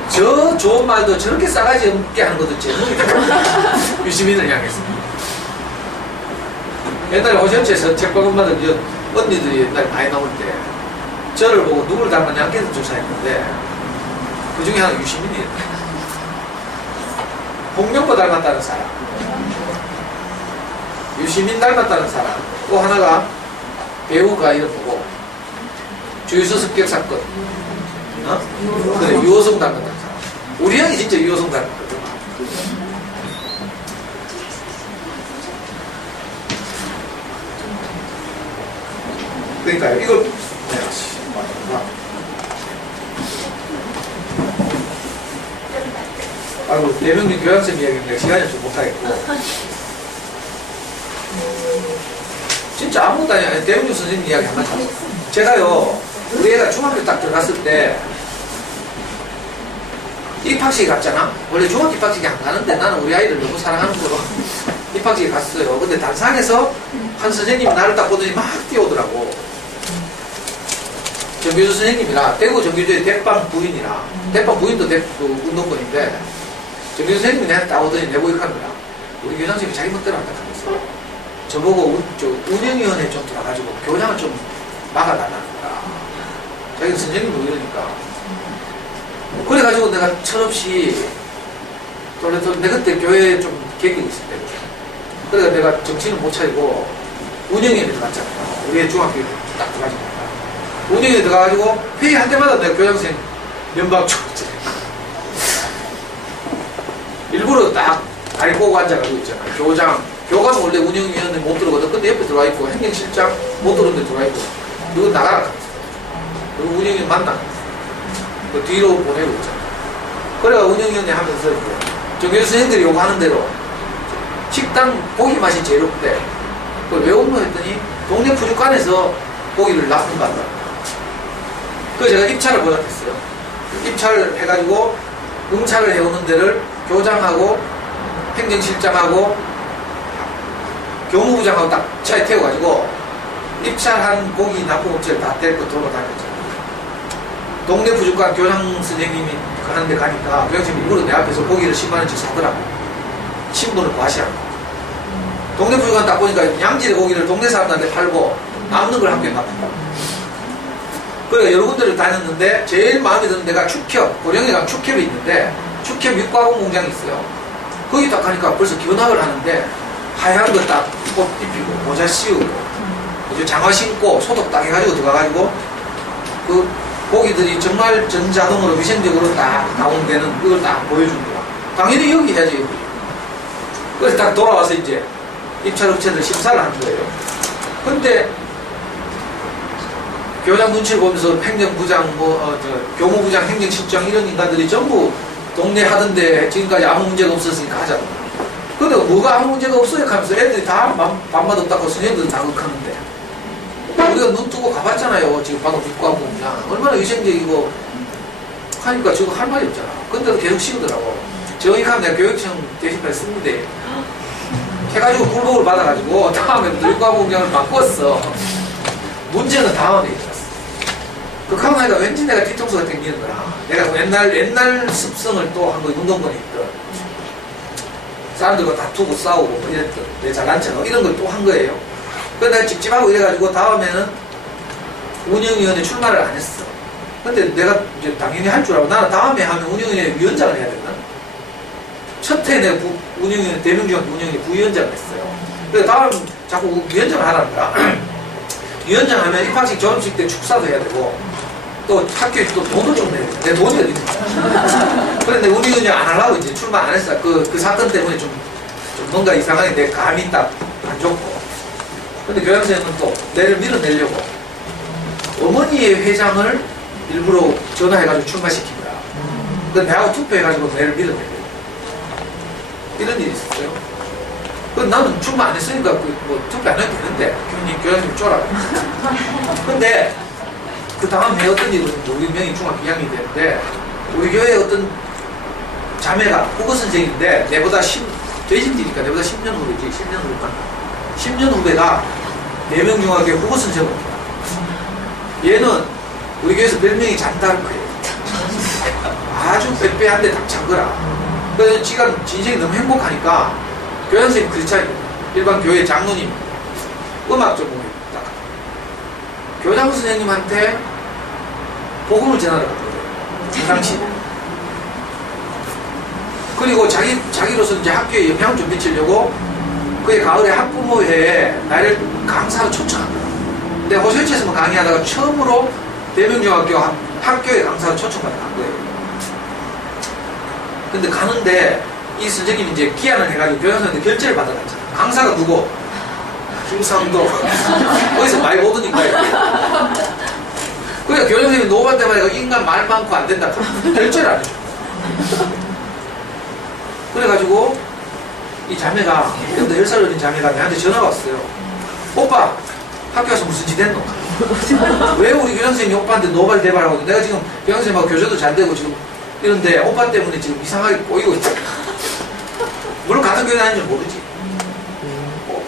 저 좋은 말도 저렇게 싸가지 없게 하는 것도 제목이 유시민을 향해서. 옛날에 호시원체에서 책방금 받은 언니들이 옛날에 많이 나올 때 저를 보고 누구를 닮았냐 계속 조사했는데 그 중에 하나 유시민이에요. 홍명보 닮았다는 사람, 유시민 닮았다는 사람, 또 하나가 배우가 이름 보고 주유소 습격 사건, 그래 유호성 닮았다는 사람. 우리 형이 진짜 유호성 닮았거든. 그러니까요, 이걸 아이고, 대명진 교양쌤 이야기인데 시간이 좀 못하겠고 진짜 아무것도 아니야. 대명진 선생님 이야기 한마디 하세요. 제가요, 우리 애가 중학교 딱 들어갔을 때 입학식에 갔잖아. 원래 중학교 입학식에 안 가는데 나는 우리 아이를 너무 사랑하는 거로 입학식에 갔어요. 근데 단상에서 한 선생님이 나를 딱 보더니 막 뛰어오더라고. 정교주 선생님이라, 대구 정교주의 대빵 부인이라, 대빵 부인도 운동권인데 정교주 선생님이 내한테 딱 오더니 내보이카는 거야. 우리 교장선생님이 자기 멋대로 한다 하면서 저보고 운영위원회에 좀 들어가지고 교장을 좀 막아달라는 거야. 자기 선생님도 이러니까. 그래가지고 내가 철없이 내 그때 교회에 좀 계기고 있을 때, 그래서 내가 정신을 못 차리고 운영위원회에 들어갔잖아요. 우리 중학교에 딱 들어가지고 운영위원회에 들어가가지고 회의할 때마다 내가 교장선생님 면박 줬지. 일부러 딱 다리 꼬고 앉아가지고 있잖아. 교감 원래 운영위원회 못 들어거든. 근데 옆에 들어와 있고 행정실장 못 들어오는데 들어와 있고 너 나가라. 그리고 운영위원 만나. 그 뒤로 보내고 있잖아. 그래가 운영위원회 하면서 정교수 선생님들이 요구하는 대로 식당 고기 맛이 제일 없대. 그걸 왜 없노 했더니 동네 푸주간에서 고기를 납품한다. 그래서 제가 입찰을 보답했어요. 입찰을 해가지고 응찰을 해오는 데를 교장하고 행정실장하고 교무부장하고 딱 차에 태워가지고 입찰한 고기 납품업체를 다 데리고 돌아다녔잖아요. 동네 부족한 교장 선생님이 가는데 가니까 교장선생님이 일부러 내 앞에서 고기를 10만원씩 사더라고. 신분을 과시하고. 동네 부족한 딱 보니까 양질의 고기를 동네 사람들한테 팔고 남는 걸 학교에 납품하고. 그래서 여러 군데를 다녔는데 제일 마음에 드는 데가 축협, 고령에 가면 축협이 있는데 축협 육가공 공장이 있어요. 거기 딱 가니까 벌써 견학을 하는데 하얀 거 딱 옷 입히고 모자 씌우고 장화 신고 소독 딱 해가지고 들어가가지고 그 고기들이 정말 전자동으로 위생적으로 딱 가공되는 그걸 딱 보여준 거야. 당연히 여기 해야지, 여기. 그래서 딱 돌아와서 이제 입찰업체들 심사를 한 거예요. 근데 교장 눈치를 보면서 행정부장, 교무부장, 행정실장 이런 인간들이 전부 동네 하던데 지금까지 아무 문제가 없었으니까 하자고. 근데 뭐가 아무 문제가 없어요? 하면서 애들이 다 밥맛 없다고 선생님들은 다 극하는데. 우리가 눈 뜨고 가봤잖아요. 지금 방금 국가공장. 얼마나 위생적이고 하니까 지금 할 말이 없잖아. 근데도 계속 씌우더라고. 저기 가면 내가 교육청 게시판에 쓰는데 해가지고 굴복을 받아가지고 다음에 육가공장을 바꿨어. 문제는 다음에 있었어. 극하고 나니까 왠지 내가 뒤통수가 땡기는 거야. 내가 옛날 습성을 또 한 거 운동권에 있던 사람들과 다투고 싸우고 뭐 이랬던 내 잘난 척 이런 걸 또 한 거예요. 그래서 내가 찝찝하고 이래가지고 다음에는 운영위원회 출마를 안 했어. 근데 내가 이제 당연히 할 줄 알고 나는 다음에 하면 운영위원회 위원장을 해야 되거든. 첫 해 내가 운영위원회 대명중학교 운영위원회 부위원장을 했어요. 그래서 다음 자꾸 위원장을 하라는 거야. 위원장 하면 입학식 졸업식 때 축사도 해야 되고 또 학교에 또 돈을 좀 내야 돼. 내 돈이 어디 있는 그런데 운영위원회 안 하려고 이제 출마 안 했어. 그 사건 때문에 좀 뭔가 이상하게 내 감이 딱 안 좋고. 근데 교장선생님은 또 내를 밀어내려고 어머니의 회장을 일부러 전화해가지고 출마시킨 거야. 근데 내하고 투표해가지고 내를 밀어내려고. 이런 일이 있었어요. 나는 충분 안 했으니까 투표 안 해도 되는데 교장님 쫄아요. 근데 그 다음 해 어떤 일이 있었는데 우리 명이 중학교 2학년이 되는데 우리 교회 어떤 자매가 국어 선생인데 내보다 돼지띠니까 내보다 10년 후배지. 10년 후배가 10년 후배가 4명 중학교 국어 선생입니다. 얘는 우리 교회에서 별명이 잔다르크예요. 아주 빼빼한데 닥찬 거라. 그래서 지가 진생이 너무 행복하니까 교장 선생님 그렇잖아요. 일반 교회 장로님 음악 전공이 딱 교장 선생님한테 복음을 전하러 갔거든요. 그 당시. 그리고 자기로서 이제 학교에 영향을 좀 미치려고 그의 가을에 학부모회에 나를 강사로 초청한 거야. 근데 호수유치에서만 강의하다가 처음으로 대명중학교 학교에 강사로 초청받아 간 거예요. 근데 가는데 이 선생님이 이제 기한을 해가지고 교장선생님한테 결제를 받아갔잖아. 강사가 누구? 김상도. 거기서 많이 보더니까 이렇게. 그러니까 교장선생님이 노반 때마다 인간 말 많고 안 된다. 결제를 안 해줘. 그래가지고 이 자매가 그때 10살 어린 자매가 나한테 전화가 왔어요. 오빠 학교 가서 무슨 짓 했노? 왜 우리 교장선생님이 오빠한테 노발대발하고 내가 지금 교장선생님하고 교제도 잘 되고 지금 이런데 오빠 때문에 지금 이상하게 꼬이고 있다. 물론 같은 교회 다니는 줄 모르지.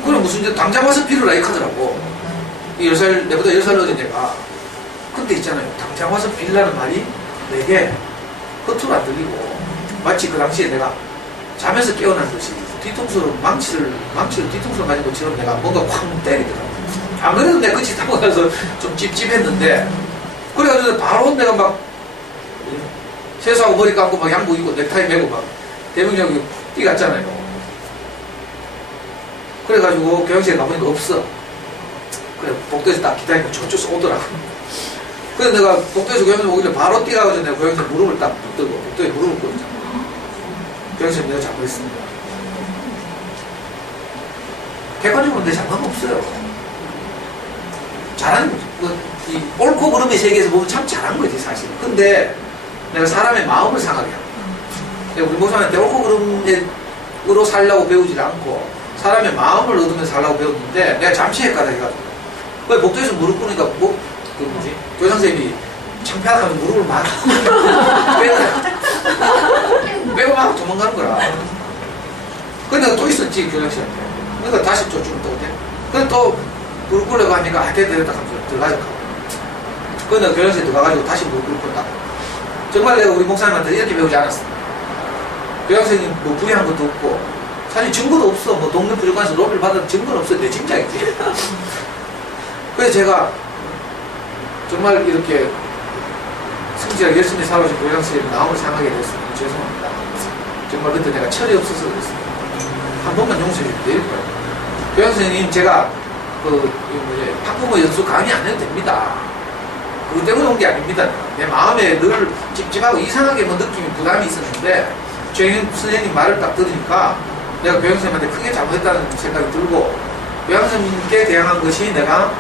그럼 무슨 이제 당장 와서 비를 라이크 하더라고. 이 10살, 내보다 10살 어린 애가. 근데 있잖아요. 당장 와서 빌라는 말이 내게 겉으로 안 들리고 마치 그 당시에 내가 잠에서 깨어난 듯이 뒤통수로 망치를 뒤통수로 맞은 것처럼 내가 뭔가 쾅 때리더라고. 안 그래도 내가 그치 타고 가서 좀 찝찝했는데 그래가지고 바로 내가 막 세수하고 머리 감고 막 양복 입고 넥타이 메고 막 대명령이 뛰갔잖아요. 그래가지고 교양실에 가보니까 없어. 그래 복도에서 딱 기다리니까 저쪽에서 오더라고. 그래서 내가 복도에서 교양실 오길래 바로 뛰어가지고 내가 교양실 무릎을 딱 붙들고 복도에 무릎을 꿇었잖아. 교양실 내가 잘못했습니다. 객관적으로 내 잘못은 없어요. 잘하는 거지. 이 옳고 그름의 세계에서 보면 참 잘한 거지 사실. 근데 내가 사람의 마음을 상하게 하고 내가 우리 목사님한테 옳고 그름으로 살려고 배우지 않고 사람의 마음을 얻으면서 살려고 배웠는데 내가 잠시 헷갈려 해가지고 왜 복도에서 무릎 꿇으니까 교장선생님이 창피하다고 무릎을 막 빼고 막 도망가는 거라. 그래서 내가 또 있었지 교장실한테. 그러니까 다시 또 좀 또 돼. 그래서 또 무릎 꿇으려고 하니까 됐다 하면서 들어가자. 그래서 내가 교장실에 들어가가지고 다시 무릎 꿇고 딱 정말 내가 우리 목사님한테 이렇게 배우지 않았어. 교장선생님 뭐 부의한 것도 없고 사실 증거도 없어. 뭐 동네 부족관에서 로비를 받은 증거는 없어. 내 짐작이지. 그래서 제가 정말 이렇게 성실하게 열심히 살아오신 교장선생님 마음을 상하게 됐습니다. 죄송합니다. 정말 그때 내가 철이 없어서 그랬습니다. 한 번만 용서해 주면 내릴 거예요. 교장선생님 제가 학부모 연수 강의 안 해도 됩니다. 그것 때문에 온 게 아닙니다. 내 마음에 늘 찝찝하고 이상하게 뭐 느낌이 부담이 있었는데 교장 선생님 말을 딱 들으니까 내가 교장선생님한테 크게 잘못했다는 생각이 들고 교장선생님께 대항한 것이 내가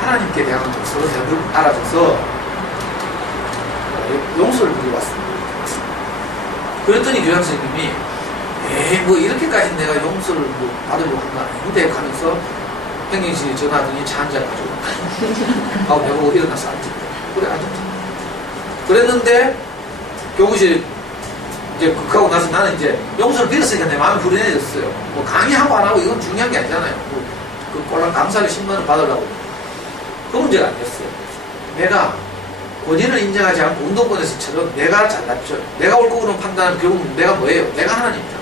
하나님께 대항한 것으로 알아줘서 용서를 드려왔습니다. 그랬더니 교장선생님이 에이 뭐 이렇게까지 내가 용서를 뭐 받으려고 한 거 아닌데 하면서 행정실에 전화하더니 차 한잔 가지고 하고 내가 보고 일어나서 앉았다. 그래 앉았다. 그랬는데 교무실 이제 극하고 나서 나는 이제 용서를 빌었으니까 내 마음이 불안해졌어요. 뭐 강의하고 안 하고 이건 중요한 게 아니잖아요. 그 꼴랑 감사를 10만원 받으려고 그 문제가 아니었어요. 내가 본인을 인정하지 않고 운동권에서처럼 내가 잘났죠. 내가 옳고 그름 판단하는 결국은 내가 뭐예요? 내가 하나님이잖아.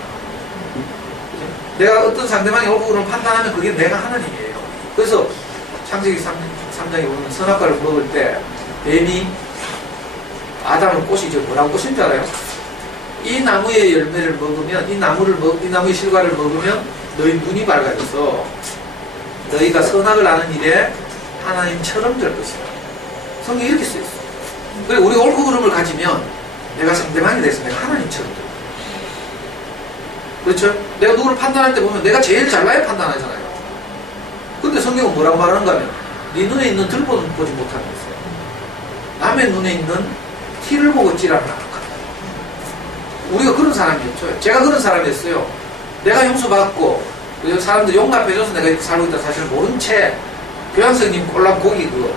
내가 어떤 상대방이 옳고 그름 판단하면 그게 내가 하나님이에요. 그래서 창세기 3장에 보면 선악과를 먹을 때 뱀이 아담을 꼬시죠. 뭐라고 꼬신 줄 알아요? 이 나무의 열매를 먹으면 이 나무의 실과를 먹으면 너희 눈이 밝아져서 너희가 선악을 아는 일에 하나님처럼 될 것이다. 성경이 이렇게 쓰여있어. 그래 우리가 옳고 그름을 가지면 내가 상대방이 돼서 내가 하나님처럼 될 거야. 그렇죠? 내가 누구를 판단할 때 보면 내가 제일 잘나야 판단하잖아요. 근데 성경은 뭐라고 말하는가 하면 네 눈에 있는 들보는 보지 못하는 것이에요. 남의 눈에 있는 티를 보고 찌라라. 우리가 그런 사람이었죠. 제가 그런 사람이었어요. 내가 용서받고 사람들 용납해줘서 내가 이렇게 살고 있다 사실 모른 채 교양선생님 꼴랑 고기 그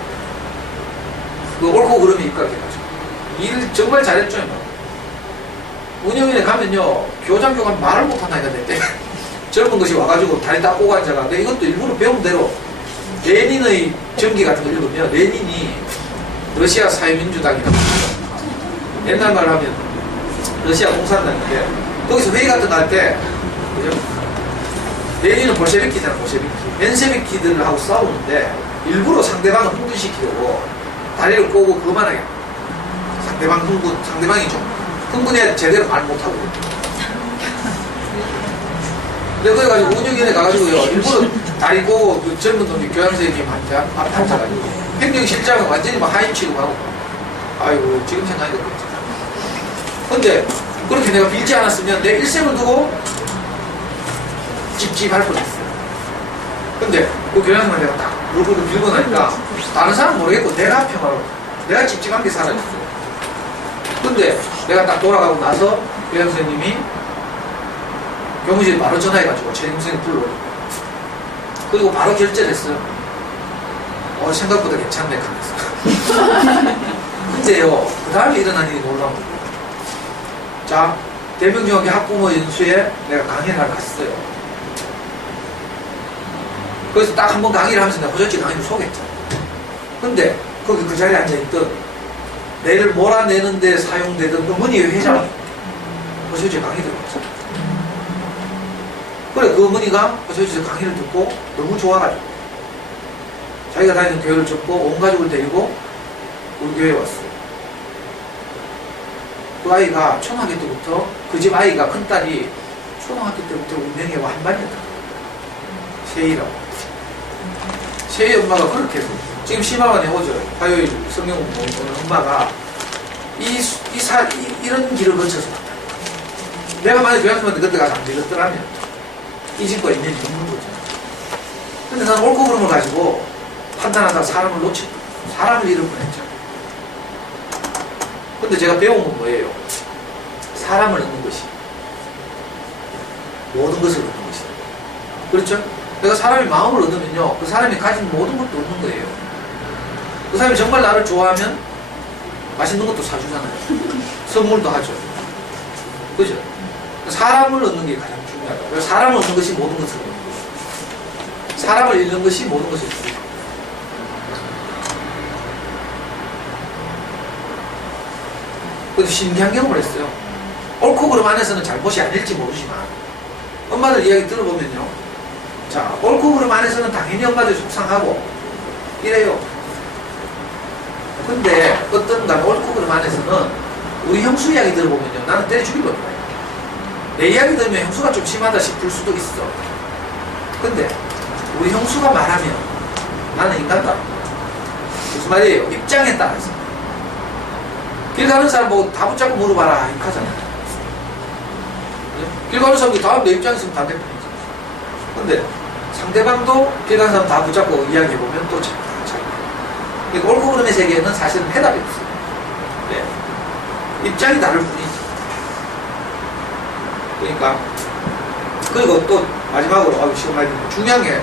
옳고 그름이 입각해가지고 일 정말 잘했죠. 운영인에 가면요 교장교관 말을 못한다니까 내 젊은 것이 와가지고 다리 딱 꼬고 앉아가 근데 이것도 일부러 배운 대로 레닌의 전기 같은 거 읽으면 레닌이 러시아 사회민주당이라고 옛날 말로 하면 러시아 공산당인데 거기서 회의 같은 거 할 때 레닌은 볼셰비키잖아. 볼셰비키 멘셰비키들하고 싸우는데 일부러 상대방을 흥분시키려고 다리를 꼬고 그만하게 상대방이 좀 흥분해야 제대로 말 못하고 근데 그래가지고 운영위원회 가가지고요 일부러 다리 꼬고 그 젊은 놈이 교양선생님한테 앞에 앉아가지고 행정실장은 완전히 막 하인 취급하고 아이고 지금 생각하니까 그렇지. 근데 그렇게 내가 빌지 않았으면 내 일생을 두고 찝찝할 뻔했어요. 근데 그 교양선생님 내가 딱 얼굴을 빌고 나니까 다른 사람 모르겠고 내가 평화로 내가 찝찝한 게 사라졌어요. 근데 내가 딱 돌아가고 나서 교양선생님이 교무실에 바로 전화해가지고 최임선생님 불러오고 그리고 바로 결제를 했어요. 생각보다 괜찮네 하면서 근데요 그 다음에 일어난 일이 놀라운 거예요. 자 대명중학교 학부모 연수에 내가 강의를 하러 갔어요. 그래서 딱 한 번 강의를 하면서 내가 호적지 강의를 소개했잖아. 근데 거기 그 자리에 앉아있던 내를 몰아내는데 사용되던 어머니의 회장 호적지 강의 들어갔어. 그래 그 어머니가 호적지 강의를 듣고 너무 좋아가지고 자기가 다니는 교회를 접고 온 가족을 데리고 우리 교회에 왔어요. 그 아이가 초등학교 때부터 그 집 아이가 큰딸이 초등학교 때부터 운명회와 한 반이었다. 세희라고. 세희 엄마가 그렇게 해서 지금 심화반에 오죠. 화요일 성경 오는 엄마가 이런 길을 거쳐서 왔다. 내가 만약에 교양선생님한테 그때 가서 안 믿었더라면 이 집과 인연이 없는 거죠. 근데 난 옳고 그름을 가지고 판단하다가 사람을 놓치고 사람을 잃을 뻔했죠. 근데 제가 배운 건 뭐예요? 사람을 얻는 것이 모든 것을 얻는 것이다. 그렇죠? 내가 사람의 마음을 얻으면요 그 사람이 가진 모든 것도 얻는 거예요. 그 사람이 정말 나를 좋아하면 맛있는 것도 사주잖아요. 선물도 하죠. 그죠? 사람을 얻는 게 가장 중요하다. 그래서 사람을 얻는 것이 모든 것을 얻는 거예요. 사람을 잃는 것이 모든 것을 얻는 거예요. 그래서 신기한 경험을 했어요. 옳고 그름 안에서는 잘못이 아닐지 모르지만 엄마들 이야기 들어보면요 자 옳고 그름 안에서는 당연히 엄마들이 속상하고 이래요. 근데 어떤가 옳고 그름 안에서는 우리 형수 이야기 들어보면요 나는 때려 죽이려고 해요. 내 이야기 들으면 형수가 좀 심하다 싶을 수도 있어. 근데 우리 형수가 말하면 나는 인간다. 무슨 말이에요? 입장에 따라서 길 가는 사람 보고 다 붙잡고 물어봐라 이렇게 하잖아요. 길 가는 사람이 다음 내 입장에 있으면 반대편이죠. 근데 상대방도 길 가는 사람 다 붙잡고 이야기해보면 또 참. 그러니까 옳고 그름의 세계에는 사실은 해답이 없어요. 네. 입장이 다를 뿐이죠. 그러니까 그리고 또 마지막으로 시간 많이 드리면 중요한 게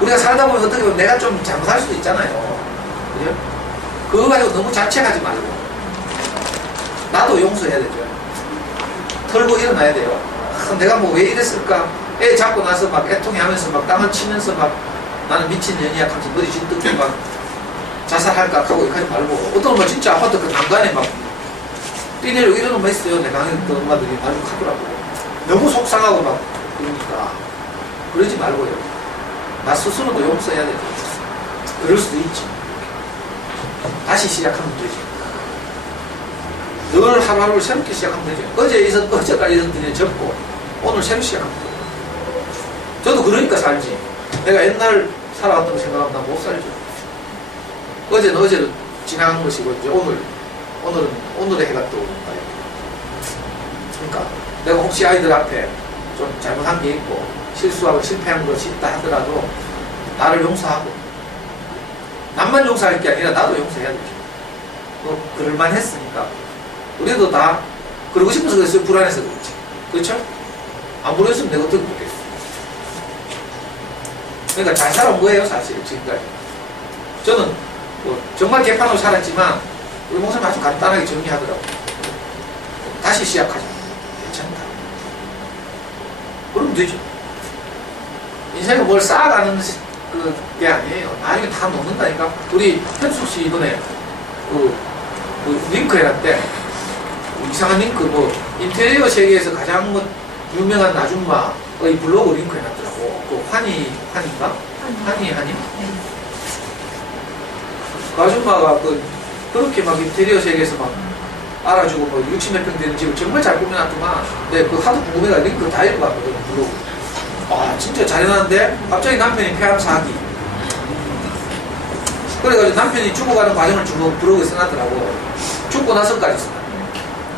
우리가 살다 보면 어떻게 보면 내가 좀 잘못할 수도 있잖아요. 그죠? 그거 가지고 너무 자책하지 말고 나도 용서해야 되죠. 털고 일어나야 돼요. 내가 뭐 왜 이랬을까? 애 잡고 나서 막 애통해하면서 막 땅을 치면서 막 나는 미친 년이야 하면서 머리 쥐뜯고 막 자살할까 하고 이렇게 하지 말고 어떤 엄마 진짜 아파트 그 난간에 막 뛰내리고 이런 엄마 있어요. 내 강의 그 엄마들이 아주 하더라고. 너무 속상하고 막 그러니까 그러지 말고요. 나 스스로도 용서해야 되죠. 그럴 수도 있지. 다시 시작하면 되지. 늘 하루하루를 새롭게 시작하면 되죠. 어제까지 있었던 일 접고 오늘 새로 시작하면 돼요. 저도 그러니까 살지. 내가 옛날 살아왔던 거 생각하면 나 못 살죠. 어제는 어제로 지나간 것이고 이제 오늘의 해가 떠오르는 거예요. 그러니까 내가 혹시 아이들 앞에 좀 잘못한 게 있고 실수하고 실패한 것이 있다 하더라도 나를 용서하고 남만 용서할 게 아니라 나도 용서해야 되죠. 그럴만 했으니까 우리도 다 그러고 싶어서 그랬어요. 불안해서 그렇지. 그렇죠? 안 보냈으면 내가 어떻게 보겠어. 그러니까 잘 살아온 거예요, 사실, 지금까지. 저는 뭐 정말 개판으로 살았지만, 우리 목사님 아주 간단하게 정리하더라고요. 다시 시작하자. 괜찮다. 그러면 되죠. 인생은 뭘 쌓아가는 게 아니에요. 나중에 다 놓는다니까. 우리 현숙 씨 이번에 링크 해놨대. 이상한 링크, 인테리어 세계에서 가장 유명한 아줌마의 블로그 링크 해놨더라고. 환희인가? 환희? 그 아줌마가 그렇게 막 인테리어 세계에서 막 알아주고 60몇 평 되는 집을 정말 잘 꾸며놨더만. 근데 하도 궁금해가 링크를 다 읽어봤거든, 블로그. 아, 진짜 잘해놨는데 갑자기 남편이 폐암 사기. 그래가지고 남편이 죽어가는 과정을 블로그에 써놨더라고. 죽고 나서까지 써놨네.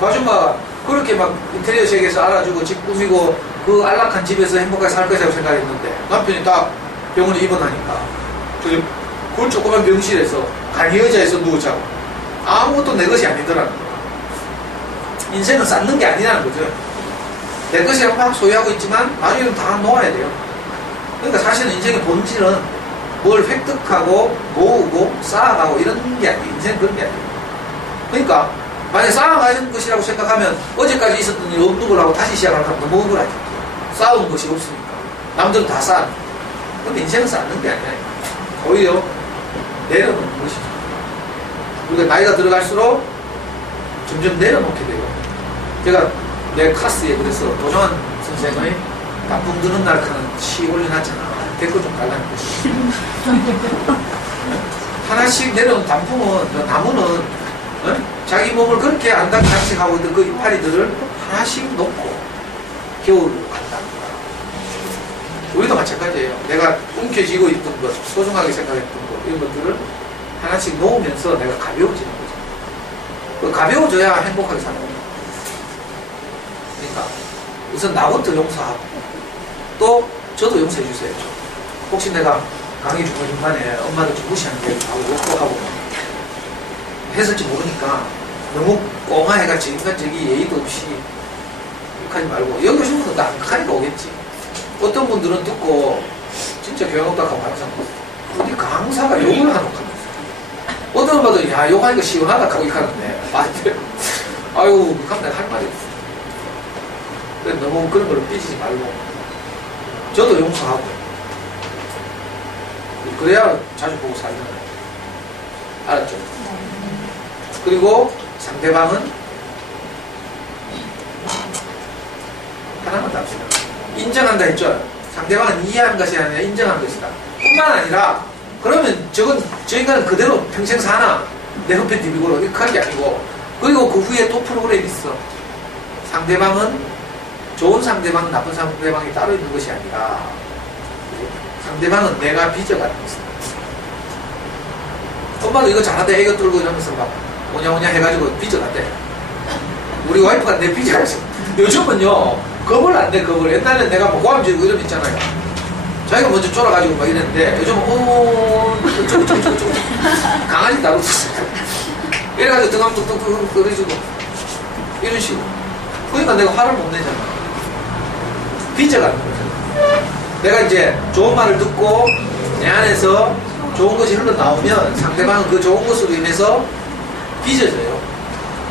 그 아줌마가 그렇게 막 인테리어 세계에서 알아주고 집 꾸미고 그 안락한 집에서 행복하게 살 거라고 생각했는데 남편이 딱 병원에 입원하니까 그 조그만 병실에서 간이의자에서 누워자고 아무것도 내 것이 아니더라는 거야. 인생은 쌓는 게 아니라는 거죠. 내 것이 막 소유하고 있지만 나중에는 다 놓아야 돼요. 그러니까 사실은 인생의 본질은 뭘 획득하고 모으고 쌓아가고 이런 게 아니에요. 인생은 그런 게 아니에요. 그러니까 만약에 쌓아가는 것이라고 생각하면 어제까지 있었던 일 없는 걸 하고 다시 시작을 하면 너무 억울하죠. 쌓은 것이 없으니까. 남들은 다 쌓았는데. 근데 인생은 쌓는 게 아니에요. 오히려 내려놓는 것이죠. 우리가 나이가 들어갈수록 점점 내려놓게 돼요. 제가 내 카스에 그래서 도정환 선생의 단풍 드는 날 하는 시 올려놨잖아. 댓글 좀 달라는 거지. 하나씩 내려온 단풍은, 나무는 자기 몸을 그렇게 안닥 장식하고 있는 그 이파리들을 하나씩 놓고 겨울로 간다는 거야. 우리도 마찬가지예요. 내가 움켜쥐고 있던 것, 소중하게 생각했던 것, 이런 것들을 하나씩 놓으면서 내가 가벼워지는 거죠. 가벼워져야 행복하게 사는 거예요. 그러니까 우선 나부터 용서하고 또 저도 용서해 주세요. 혹시 내가 강의 중간중간에 엄마를 좀 무시하는 게 하고 욕하고 했을지 모르니까 너무 꽁하해가지고 인간적인 예의도 없이 욕하지 말고 여기 오신 분들도 안 하니까 오겠지. 어떤 분들은 듣고 진짜 교양없다고 하고 하는 사람 우리 강사가 욕을 하는 거야. 어떤 분들은 야 욕하니까 시원하다 하고 이렇게 하는데 맞아요. 아유 그럼 내가 할 말이 없어. 그래 너무 그런 걸로 삐지지 말고 저도 용서하고 그래야 자주 보고 살잖아요. 알았죠? 그리고 상대방은 하나만 더 합시다. 인정한다 했죠? 상대방은 이해하는 것이 아니라 인정하는 것이다. 뿐만 아니라 그러면 저 인간은 그대로 평생 사나? 내 흡혈 디비고로 이렇게 하는 게 아니고 그리고 그 후에 또 프로그램이 있어. 상대방은 좋은 상대방, 나쁜 상대방이 따로 있는 것이 아니라 상대방은 내가 빚어가는 것이다. 엄마도 이거 잘하대 애교 떨고 이러면서 막 오냐오냐 해가지고 빚어간대. 우리 와이프가 내 빚어가서 요즘은요 겁을 안 내. 겁을. 옛날엔 내가 뭐 고함 지르고 이러면 있잖아요. 자기가 먼저 쫄아가지고 막 이랬는데 요즘은 저거 강아지 다루듯이 이래가지고 등하면 뚝뚝뚝 떨어지고 이런 식으로. 그러니까 내가 화를 못 내잖아. 빚어가는 거죠. 내가 이제 좋은 말을 듣고 내 안에서 좋은 것이 흘러나오면 상대방은 그 좋은 것으로 인해서 빚어져요.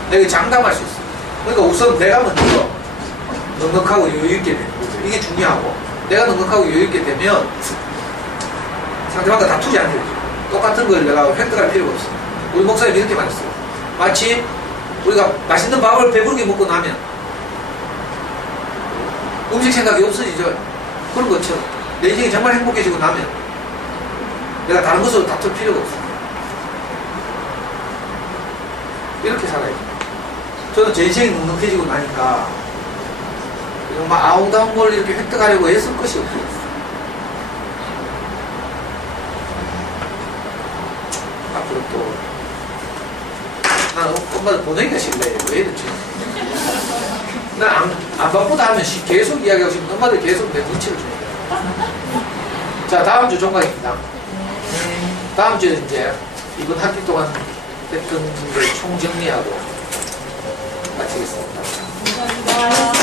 내가 장담할 수 있어. 그러니까 우선 내가 먼저 넉넉하고 여유있게 되는 거죠. 이게 중요하고 내가 넉넉하고 여유있게 되면 상대방과 다투지 않게 되죠. 똑같은 걸 내가 획득할 필요가 없어. 우리 목사님이 이렇게 말했어요. 마치 우리가 맛있는 밥을 배부르게 먹고 나면 음식 생각이 없어지죠. 그런 것처럼 내 인생이 정말 행복해지고 나면 내가 다른 것으로 다툴 필요가 없어. 이렇게 살아야죠. 저는 제 인생이 넉넉해지고 나니까 정말 아웅다운 걸 이렇게 획득하려고 애쓸 것이 없어요. 앞으로 또 난 엄마를 보내기가 싫네. 왜 이랬지? 난 안 바쁘다 하면 계속 이야기하고 싶으면 엄마들 계속 내 눈치를 주는 거야. 자, 다음 주 종강입니다. 다음 주에 이제 이번 학기 동안 했던 걸 총정리하고 마치겠습니다. 감사합니다.